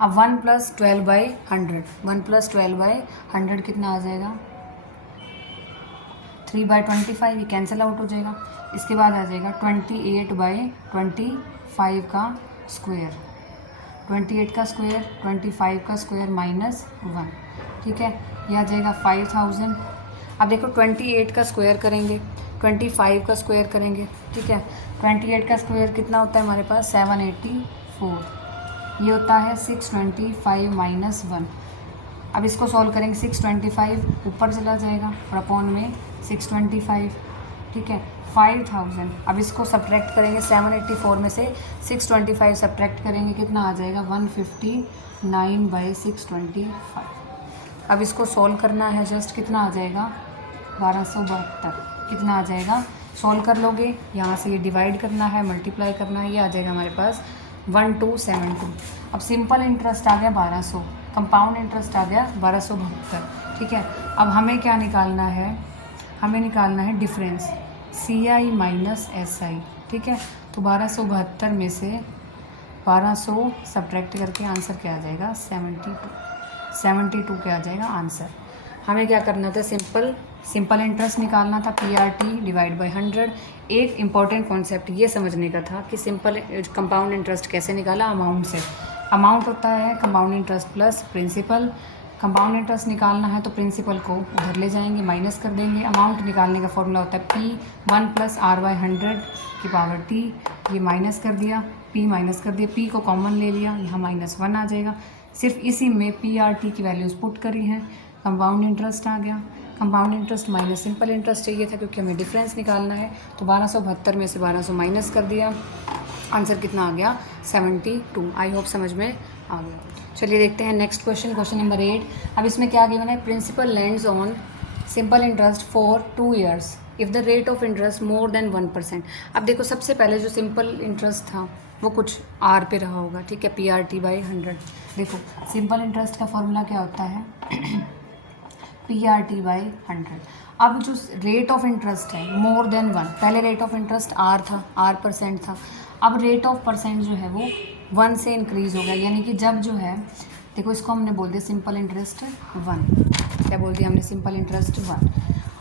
अब 1 + 12/100, 1 + 12/100 कितना आ जाएगा, 3/25, ये कैंसिल आउट हो जाएगा। इसके बाद आ जाएगा 28/25 का स्क्वायर, 28 का स्क्वायर, 25 का स्क्वायर माइनस 1, ठीक है, यह आ जाएगा 5000। अब देखो 28 का स्क्वायर करेंगे, 25 का स्क्वायर करेंगे, ठीक है। 28 का स्क्वायर कितना होता है हमारे पास, 784, ये होता है 625 माइनस 1। अब इसको सॉल्व करेंगे, 625 ऊपर चला जाएगा और अपॉन में 625, ठीक है, 5000। अब इसको सब्ट्रैक्ट करेंगे, 784 में से 625 सब्ट्रैक्ट करेंगे, कितना आ जाएगा, 159/625। अब इसको सॉल्व करना है, जस्ट कितना आ जाएगा, 1272, कितना आ जाएगा, सॉल्व कर लोगे, यहाँ से ये डिवाइड करना है, मल्टीप्लाई करना है, ये आ जाएगा हमारे पास 1272। अब सिंपल इंटरेस्ट आ गया 1200, कंपाउंड इंटरेस्ट आ गया 1272, ठीक है। अब हमें क्या निकालना है, हमें निकालना है डिफरेंस, CI माइनस SI, ठीक है। तो 1272 में से 1200 सब्ट्रैक्ट करके आंसर क्या आ जाएगा, 72 क्या आ जाएगा आंसर। हमें क्या करना था, सिंपल इंटरेस्ट निकालना था, PRT / 100। एक इम्पॉर्टेंट कॉन्सेप्ट ये समझने का था कि सिंपल कंपाउंड इंटरेस्ट कैसे निकाला, अमाउंट से। अमाउंट होता है compound interest plus principal. Compound interest निकालना है तो प्रिंसिपल को उधर ले जाएंगे, माइनस कर देंगे। अमाउंट निकालने का फॉर्मूला होता है P 1 + r/100 की पावर t, ये माइनस कर दिया, P माइनस कर दिया, P को कॉमन ले लिया, यहाँ -1 आ जाएगा। सिर्फ इसी में PRT की वैल्यूज़ पुट करी हैं, कंपाउंड इंटरेस्ट आ गया। Compound interest minus simple interest चाहिए था क्योंकि हमें डिफरेंस निकालना है, तो 1272 में से 1200 माइनस कर दिया, आंसर कितना आ गया, 72। आई होप समझ में आ गया। चलिए देखते हैं नेक्स्ट क्वेश्चन नंबर 8। अब इसमें क्या गिवन है, principal lands on simple interest for 2 years if the rate of interest more than 1%। अब देखो सबसे पहले जो सिंपल इंटरेस्ट था वो कुछ R पे रहा होगा, ठीक है, PRT / 100। देखो सिंपल इंटरेस्ट का फॉर्मूला क्या होता है PRT / 100। अब जो रेट ऑफ इंटरेस्ट है मोर देन 1, पहले रेट ऑफ इंटरेस्ट R था, R% था, अब रेट ऑफ परसेंट जो है वो 1 से इंक्रीज़ हो गया, यानी कि जब जो है, देखो इसको हमने बोल दिया सिंपल इंटरेस्ट 1, क्या बोल दिया हमने, सिंपल इंटरेस्ट 1।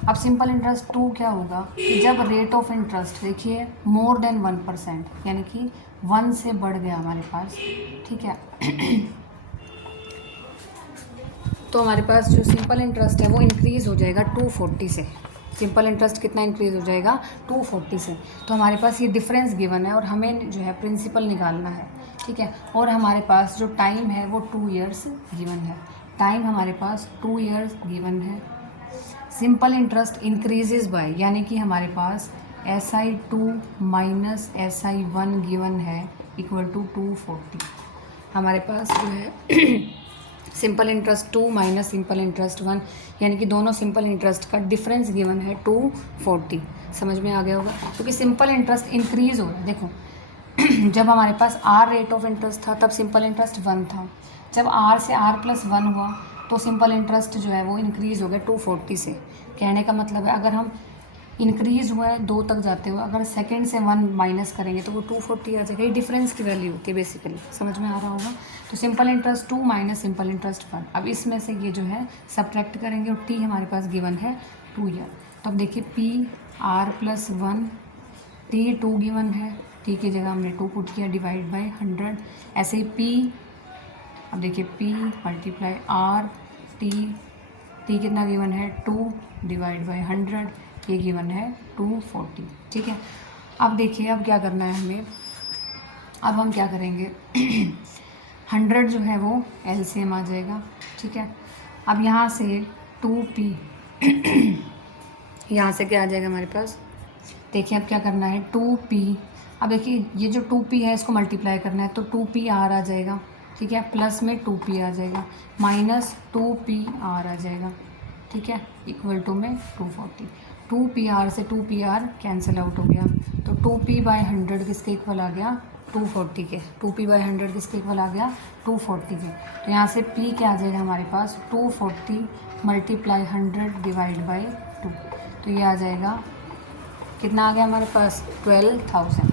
अब सिंपल इंटरेस्ट 2 क्या होगा कि जब रेट ऑफ इंटरेस्ट देखिए मोर देन 1%, यानी कि 1 से बढ़ गया हमारे पास, ठीक है तो हमारे पास जो सिंपल इंटरेस्ट है वो इंक्रीज़ हो जाएगा 240 से। सिंपल इंटरेस्ट कितना इंक्रीज़ हो जाएगा, 240 से। तो हमारे पास ये डिफरेंस गिवन है और हमें जो है प्रिंसिपल निकालना है, ठीक है। और हमारे पास जो टाइम है वो 2 ईयर्स गिवन है, टाइम हमारे पास 2 ईयर्स गिवन है। सिंपल इंटरेस्ट इंक्रीजेज बाय, यानी कि हमारे पास SI2 माइनस SI1 गिवन है इक्वल टू 240। हमारे पास जो है simple interest 2 minus simple interest 1, यानी कि दोनों सिंपल इंटरेस्ट का डिफरेंस गिवन है 240। समझ में आ गया होगा, क्योंकि सिंपल इंटरेस्ट इंक्रीज़ हो रहा है। देखो जब हमारे पास R रेट ऑफ इंटरेस्ट था तब सिंपल इंटरेस्ट 1 था, जब R से R+1 हुआ तो सिंपल इंटरेस्ट जो है वो इंक्रीज़ हो गया 240 से। कहने का मतलब है अगर हम इंक्रीज़ हुआ है 2 तक जाते हुए, अगर सेकंड से 1 माइनस करेंगे तो वो 240 आ जाएगा। ये डिफरेंस की वैल्यू होती है बेसिकली, समझ में आ रहा होगा। तो simple interest 2 minus simple interest 1। अब इसमें से ये जो है सब्ट्रैक्ट करेंगे और T हमारे पास गिवन है 2 ईयर। तो अब देखिए PR+1 T2 गिवन है, T की जगह हमने 2 पुट किया, डिवाइड बाई 100। ऐसे ही P, अब देखिए P × R T टी कितना गिवन है 2 डिवाइड बाई 100, ये गिवन है 240, ठीक है। अब देखिए अब क्या करना है हमें, अब हम क्या करेंगे 100 जो है वो एलसीएम आ जाएगा, ठीक है। अब यहाँ से 2p यहाँ से क्या आ जाएगा हमारे पास, देखिए अब क्या करना है 2p, अब देखिए ये जो 2p है इसको मल्टीप्लाई करना है, तो 2p r आ जाएगा, ठीक है, प्लस में 2p आ जाएगा, माइनस 2p r आ जाएगा, ठीक है, इक्वल टू में 240। 2pr से 2pr कैंसिल आउट हो गया, तो 2p बाई 100 किसके इक्वल आ गया 240 के, 2p बाई 100 किसके इक्वल आ गया 240 के। तो यहाँ से p क्या आ जाएगा हमारे पास 240 मल्टीप्लाई 100 डिवाइड बाई 2, तो ये आ जाएगा कितना आ गया हमारे पास 12,000।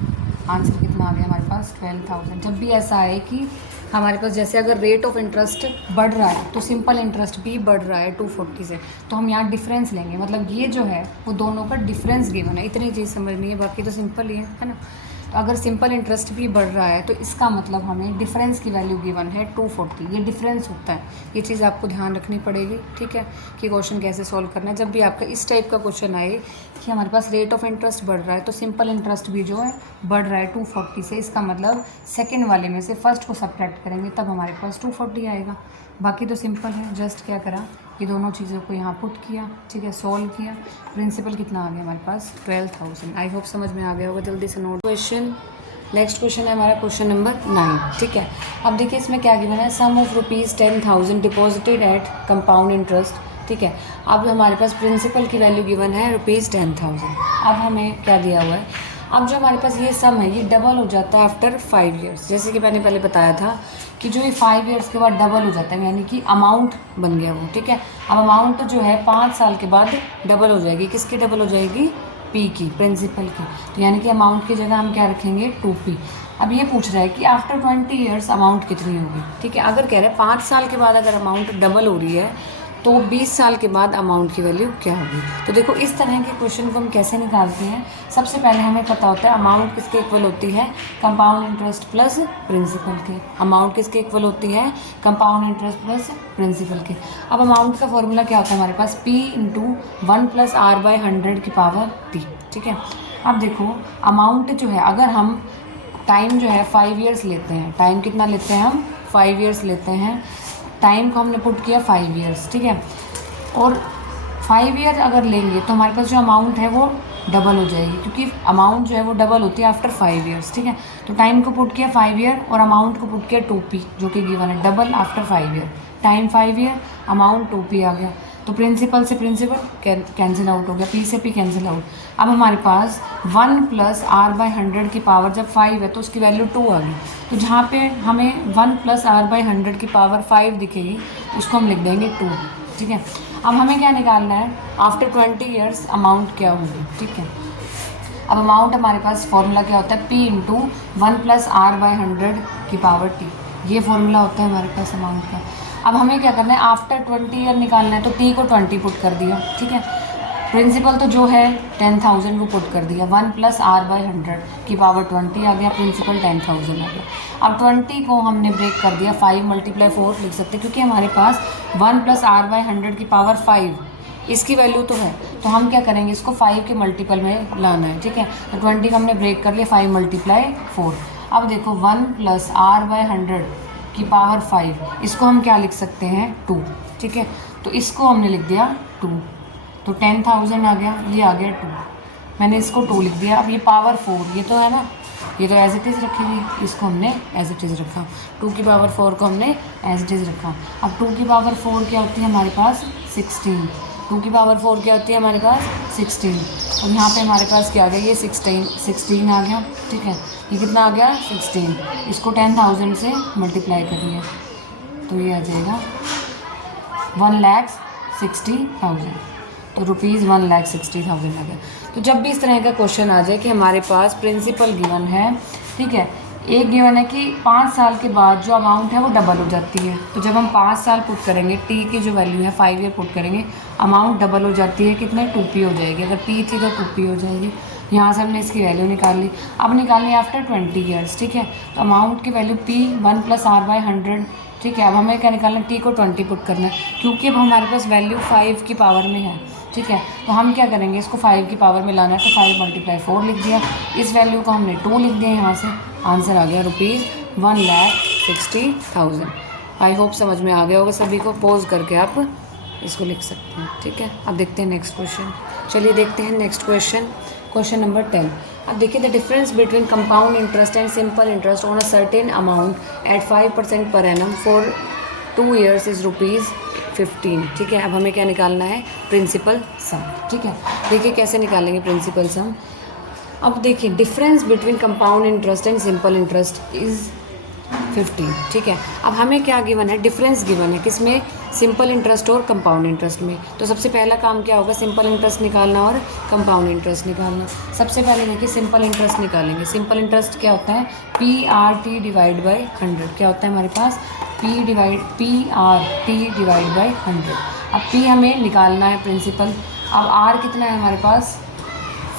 आंसर कितना आ गया हमारे पास 12,000। जब भी ऐसा आए कि हमारे पास जैसे अगर रेट ऑफ इंटरेस्ट बढ़ रहा है तो सिंपल इंटरेस्ट भी बढ़ रहा है 240 से, तो हम यहाँ डिफरेंस लेंगे, मतलब ये जो है वो दोनों का डिफरेंस गिवन है, इतनी चीज़ समझनी है, बाकी तो सिंपल ही है ना। तो अगर सिंपल इंटरेस्ट भी बढ़ रहा है तो इसका मतलब हमें डिफरेंस की वैल्यू गिवन है 240, ये डिफरेंस होता है, ये चीज़ आपको ध्यान रखनी पड़ेगी, ठीक है, कि क्वेश्चन कैसे सॉल्व करना है। जब भी आपका इस टाइप का क्वेश्चन आए कि हमारे पास रेट ऑफ इंटरेस्ट बढ़ रहा है तो सिंपल इंटरेस्ट भी जो है बढ़ रहा है 240 से, इसका मतलब सेकेंड वाले में से फर्स्ट को सब्ट्रैक्ट करेंगे तब हमारे पास 240 आएगा। बाकी तो सिंपल है, जस्ट क्या करा ये दोनों चीज़ों को यहाँ पुट किया, ठीक है, सॉल्व किया, प्रिंसिपल कितना आ गया हमारे पास 12,000। आई होप समझ में आ गया होगा, जल्दी से नोट। क्वेश्चन नेक्स्ट क्वेश्चन है हमारा क्वेश्चन नंबर 9, ठीक है। अब देखिए इसमें क्या गिवन है, sum of ₹10,000 deposited at compound interest, ठीक है। अब हमारे पास प्रिंसिपल की वैल्यू गिवन है ₹10,000। अब हमें क्या दिया हुआ है, अब जो हमारे पास ये सम है ये डबल हो जाता है आफ्टर 5 ईयर्स, जैसे कि मैंने पहले बताया था कि जो ये 5 ईयर्स के बाद डबल हो जाता है, यानी कि अमाउंट बन गया वो, ठीक है। अब अमाउंट जो है 5 साल के बाद डबल हो जाएगी, किसकी डबल हो जाएगी p की, प्रिंसिपल की, तो यानी कि अमाउंट की जगह हम क्या रखेंगे 2p। अब ये पूछ रहा है कि आफ्टर 20 ईयर्स अमाउंट कितनी होगी, ठीक है। अगर कह रहे हैं 5 साल के बाद अगर अमाउंट डबल हो रही है तो 20 साल के बाद अमाउंट की वैल्यू क्या होगी। तो देखो इस तरह के क्वेश्चन को हम कैसे निकालते हैं, सबसे पहले हमें पता होता है अमाउंट किसके इक्वल होती है कंपाउंड इंटरेस्ट प्लस प्रिंसिपल के, अमाउंट किसके इक्वल होती है कंपाउंड इंटरेस्ट प्लस प्रिंसिपल के। अब अमाउंट का फॉर्मूला क्या होता है हमारे पास p into 1 plus r by 100 की पावर t, ठीक है। अब देखो अमाउंट जो है, अगर हम टाइम जो है 5 ईयर्स लेते हैं, टाइम कितना लेते हैं हम 5 ईयर्स लेते हैं, टाइम को हमने पुट किया 5 ईयर्स, ठीक है, और 5 ईयर अगर लेंगे तो हमारे पास जो अमाउंट है वो डबल हो जाएगी, क्योंकि अमाउंट जो है वो डबल होती है आफ्टर 5 ईयर्स, ठीक है। तो टाइम को पुट किया 5 ईयर और अमाउंट को पुट किया 2p जो कि गिवन है, double after 5 year, time 5 year amount 2p आ गया, तो प्रिंसिपल से प्रिंसिपल कैंसिल आउट हो गया, p से p कैंसिल आउट। अब हमारे पास 1 प्लस r बाई 100 की पावर जब 5 है तो उसकी वैल्यू 2 आ गई, तो जहाँ पे हमें 1 प्लस r बाई 100 की पावर 5 दिखेगी उसको हम लिख देंगे 2, ठीक है। अब हमें क्या निकालना है आफ्टर 20 ईयर्स अमाउंट क्या होगी, ठीक है। अब अमाउंट हमारे पास फॉर्मूला क्या होता है p into 1 plus r by 100 की पावर t, ये फॉर्मूला होता है हमारे पास अमाउंट का। अब हमें क्या करना है आफ्टर 20 ईयर निकालना है, तो t को 20 पुट कर दिया, ठीक है। प्रिंसिपल तो जो है 10,000 को पुट कर दिया, 1 प्लस r बाई 100 की पावर 20 आ गया, प्रिंसिपल 10,000 आ गया। अब 20 को हमने ब्रेक कर दिया, 5 मल्टीप्लाई 4 लिख सकते हैं, क्योंकि हमारे पास 1 प्लस r बाई 100 की पावर 5 इसकी वैल्यू तो है, तो हम क्या करेंगे इसको 5 के मल्टीपल में लाना है, ठीक है। तो 20 को हमने ब्रेक कर लिया, 5 मल्टीप्लाई 4। अब देखो 1 प्लस r बाई 100 की पावर 5, इसको हम क्या लिख सकते हैं 2, ठीक है। तो इसको हमने लिख दिया 2, तो 10,000 आ गया, ये आ गया 2, मैंने इसको 2 लिख दिया। अब ये पावर 4 ये तो है ना, ये तो एज इट इज़ रखेगी, इसको हमने एज इट इज़ रखा, 2 की पावर 4 को हमने एज इट इज़ रखा। अब 2 की पावर 4 क्या होती है हमारे पास 16, 2 की पावर 4 क्या होती है हमारे पास 16, और यहाँ पे हमारे पास क्या आ गया ये 16 आ गया, ठीक है। ये कितना आ गया 16, इसको 10,000 से मल्टीप्लाई कर लिया तो ये आ जाएगा 1,60,000, तो ₹1,60,000 आ गया। तो जब भी इस तरह का क्वेश्चन आ जाए कि हमारे पास प्रिंसिपल गिवन है, ठीक है, एक गिवन है कि 5 साल के बाद जो अमाउंट है वो डबल हो जाती है, तो जब हम 5 साल पुट करेंगे टी की जो वैल्यू है 5 ईयर पुट करेंगे, अमाउंट डबल हो जाती है, कितने 2p हो जाएगी, अगर p थी तो 2p हो जाएगी। यहाँ से हमने इसकी वैल्यू निकाल ली, अब निकालनी है आफ्टर 20 ईयर्स, ठीक है। तो अमाउंट की value p 1 plus r by 100 ठीक है। अब हमें क्या निकालना है, टी को 20 पुट करना है, क्योंकि अब हमारे पास वैल्यू 5 की पावर में है। ठीक है, तो हम क्या करेंगे, इसको 5 की पावर में लाना है, तो 5 × 4 लिख दिया, इस वैल्यू को हमने 2 लिख दिया यहाँ से, आंसर आ गया ₹1,60,000। आई होप समझ में आ गया होगा सभी को। पॉज करके आप इसको लिख सकते हैं। ठीक है, अब देखते हैं नेक्स्ट क्वेश्चन। चलिए देखते हैं नेक्स्ट क्वेश्चन, क्वेश्चन नंबर 10। अब देखिए, the difference between compound interest and simple interest on a certain amount at 5% per annum for 2 years is ₹15। ठीक है, अब हमें क्या निकालना है, प्रिंसिपल सम। ठीक है, देखिए कैसे निकालेंगे प्रिंसिपल सम। अब देखिए, difference between compound interest and simple interest is 15। ठीक है, अब हमें क्या गिवन है, डिफरेंस गिवन है, किसमें, सिंपल इंटरेस्ट और कंपाउंड इंटरेस्ट में। तो सबसे पहला काम क्या होगा, सिंपल इंटरेस्ट निकालना और कंपाउंड इंटरेस्ट निकालना। सबसे पहले देखिए सिंपल इंटरेस्ट निकालेंगे। सिंपल इंटरेस्ट क्या होता है, PRT डिवाइड बाई 100। क्या होता है हमारे पास, PRT डिवाइड बाई 100। अब P हमें निकालना है प्रिंसिपल। अब R कितना है हमारे पास,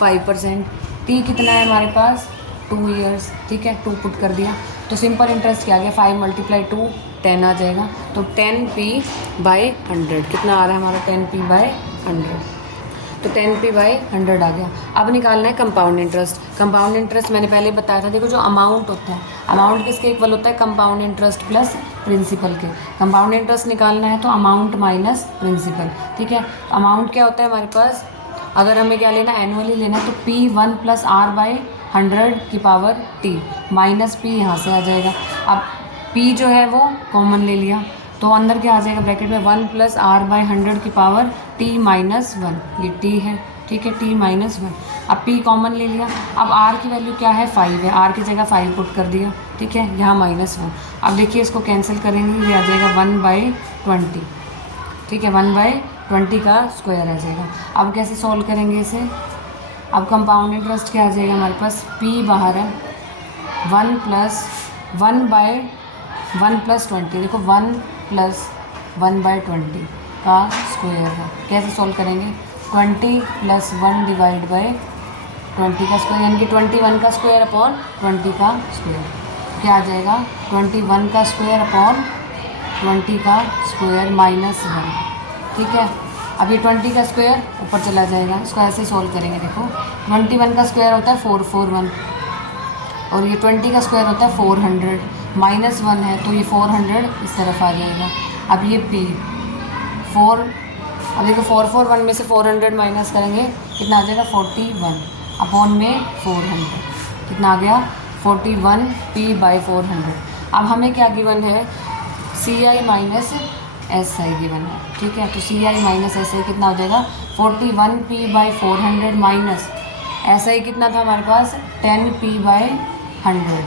5%। T कितना है हमारे पास, 2 years। ठीक है, 2 पुट कर दिया, तो सिंपल इंटरेस्ट क्या आ गया, 5 × 2 10 आ जाएगा, तो 10p/100 कितना आ रहा है हमारा, 10p/100। तो 10p/100 आ गया। अब निकालना है कंपाउंड इंटरेस्ट। कंपाउंड इंटरेस्ट मैंने पहले बताया था, देखो जो अमाउंट होता है, अमाउंट किसके इक्वल होता है, कंपाउंड इंटरेस्ट प्लस प्रिंसिपल के। कंपाउंड इंटरेस्ट निकालना है तो अमाउंट माइनस प्रिंसिपल। ठीक है, अमाउंट क्या होता है हमारे पास, अगर हमें क्या लेना, एनुअली लेना है, तो P1 + R/100 की पावर T माइनस P यहाँ से आ जाएगा। अब P जो है वो कॉमन ले लिया, तो अंदर क्या आ जाएगा ब्रैकेट में, 1 + R/100 की पावर T - 1, ये T है। ठीक है, T - 1। अब P कॉमन ले लिया, अब R की वैल्यू क्या है, 5 है, R की जगह 5 पुट कर दिया। ठीक है, यहाँ -1। अब देखिए इसको कैंसिल करेंगे, ये आ जाएगा 1/20। ठीक है, 1/20 का स्क्वायर आ जाएगा। अब कैसे सॉल्व करेंगे इसे, अब कंपाउंड इंटरेस्ट क्या आ जाएगा हमारे पास, P बाहर है, 1 + 1/20। देखो 1 + 1/20 का स्क्वायर है। कैसे सॉल्व करेंगे, 20 + 1 डिवाइड बाई 20 का स्क्वायर, यानी कि 21 का स्क्वायर अपॉन 20 का स्क्वायर। क्या आ जाएगा, 21 का स्क्वायर अपॉन 20 का स्क्वायर -1। ठीक है, अब ये 20 का स्क्वायर ऊपर चला जाएगा, इसको ऐसे सॉल्व करेंगे। देखो 21 का स्क्वायर होता है 441, और ये 20 का स्क्वायर होता है 400, -1 है तो ये 400 इस तरफ आ जाएगा। अब ये P 4, अब देखो 441 में से 400 माइनस करेंगे, कितना आ जाएगा, 41 अपॉन में 400, कितना आ गया, 41p/400। अब हमें क्या गिवन है, CI - SI गिवन है। ठीक है, तो CI - SI कितना हो जाएगा, 41p/400 माइनस SI कितना था हमारे पास, 10p/100।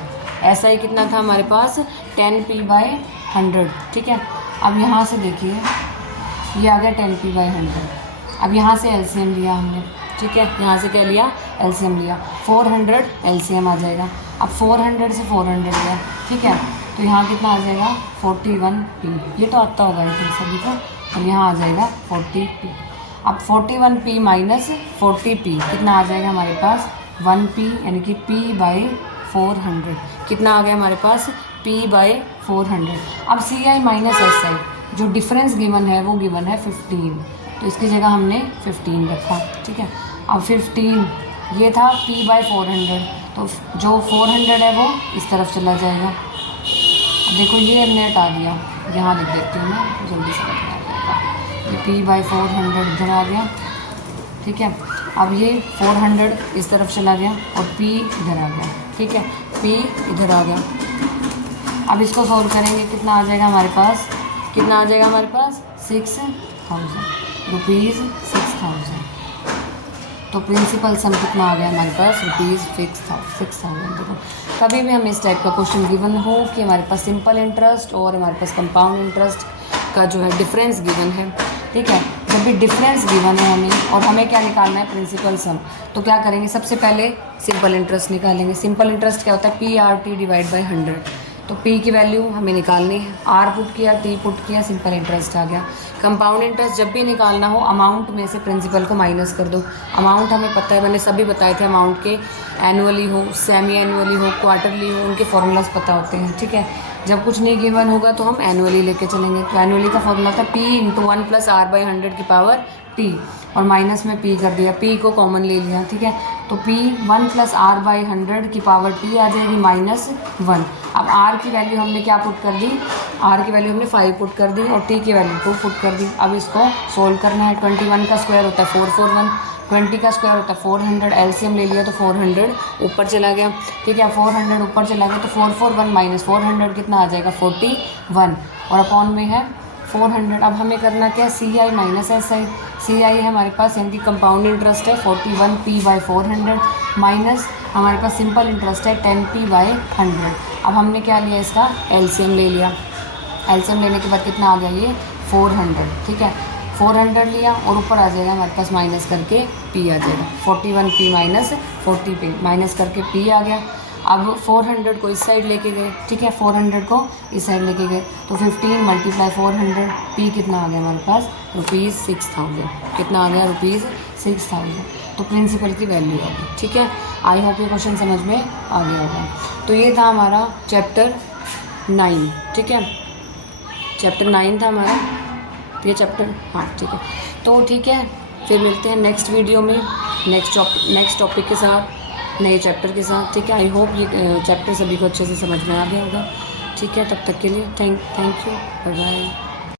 SI कितना था हमारे पास, 10p/100। ठीक है, अब यहाँ से देखिए ये आ गया 10p/100। अब यहाँ से LCM लिया हमने। ठीक है, यहाँ से क्या लिया, LCM लिया, 400 LCM आ जाएगा। अब 400 से 400 गया। ठीक है, तो यहाँ कितना आ जाएगा, 41p, ये तो आता होगा लेकिन सभी को, और यहाँ आ जाएगा 40p। अब 41p माइनस 40p कितना आ जाएगा हमारे पास, 1p, यानी कि p/400 कितना आ गया हमारे पास, p/400। अब CI - SI जो डिफरेंस गिवन है वो गिवन है 15, तो इसकी जगह हमने 15 रखा। ठीक है, अब 15 ये था p/400, तो जो 400 है वो इस तरफ चला जाएगा। अब देखो ये हमने हटा दिया, यहाँ लिख देती हूँ मैं, जल्दी से आ जाएगा, ये p/400 इधर आ गया। ठीक है, अब ये 400 इस तरफ चला गया और p इधर आ गया। ठीक है, p इधर आ गया। अब इसको सॉल्व करेंगे, कितना आ जाएगा हमारे पास, कितना आ जाएगा हमारे पास, 6000 रुपीज़, 6000। तो प्रिंसिपल सम कितना आ गया हमारे पास, ₹6000। देखो कभी भी हमें इस टाइप का क्वेश्चन गिवन हो कि हमारे पास सिंपल इंटरेस्ट और हमारे पास कंपाउंड इंटरेस्ट का जो है डिफरेंस गिवन है। ठीक है, जब भी डिफरेंस गिवन है हमें और हमें क्या निकालना है, प्रिंसिपल सम, तो क्या करेंगे, सबसे पहले सिंपल इंटरेस्ट निकालेंगे। सिंपल इंटरेस्ट क्या होता है, PRT डिवाइड बाई 100। तो P की वैल्यू हमें निकालनी है, R पुट किया, T पुट किया, सिंपल इंटरेस्ट आ गया। कंपाउंड इंटरेस्ट जब भी निकालना हो, अमाउंट में से प्रिंसिपल को माइनस कर दो। अमाउंट हमें पता है, मैंने सभी बताए थे अमाउंट के, एनुअली हो, सेमी एनुअली हो, क्वार्टरली हो, उनके फॉर्मूलाज पता होते हैं। ठीक है, जब कुछ नहीं गिवन होगा तो हम एनुअली लेके चलेंगे। तो एनुअली का फॉर्मूला था P × 1 + r/100 की पावर t, और माइनस में P कर दिया, P को कॉमन ले लिया, ठीक है। तो P 1 + r/100 की पावर t आ जाएगी -1। अब r की वैल्यू हमने क्या पुट कर दी, r की वैल्यू हमने 5 पुट कर दी और t की वैल्यू 2 पुट कर दी। अब इसको सोल्व करना है। 21 का स्क्वायर होता है 441, 20 का स्क्वायर होता है 400, एलसीएम ले लिया तो 400 ऊपर चला गया, ठीक है। 400 ऊपर चला गया तो 441 - 400 कितना आ जाएगा 41, और अपॉन में है 400। अब हमें करना क्या है, CI - SI। CI है हमारे पास यानी कि कंपाउंड इंटरेस्ट है 41p/400, माइनस हमारे पास सिंपल इंटरेस्ट है 10p/100। अब हमने क्या लिया, इसका एलसीएम ले लिया। एलसीएम लेने के बाद कितना आ गया ये 400, ठीक है। 400 लिया और ऊपर आ जाएगा हमारे पास माइनस करके p आ जाएगा, 41p - 40p माइनस करके p आ गया। अब 400 को इस साइड लेके गए, ठीक है, 400 को इस साइड लेके गए तो 15 × 400, p कितना आ गया हमारे पास ₹6000, कितना आ गया ₹6000। तो प्रिंसिपल की वैल्यू आ गई, ठीक है। आई होप ये क्वेश्चन समझ में आ गया होगा। तो ये था हमारा चैप्टर 9, ठीक है, चैप्टर 9 था हमारा ये चैप्टर, हाँ ठीक है। तो ठीक है, फिर मिलते हैं नेक्स्ट वीडियो में नेक्स्ट टॉपिक के साथ, नए चैप्टर के साथ, ठीक है। आई होप ये चैप्टर सभी को अच्छे से समझ में आ गया होगा, ठीक है। तब तक के लिए थैंक यू, बाय बाय।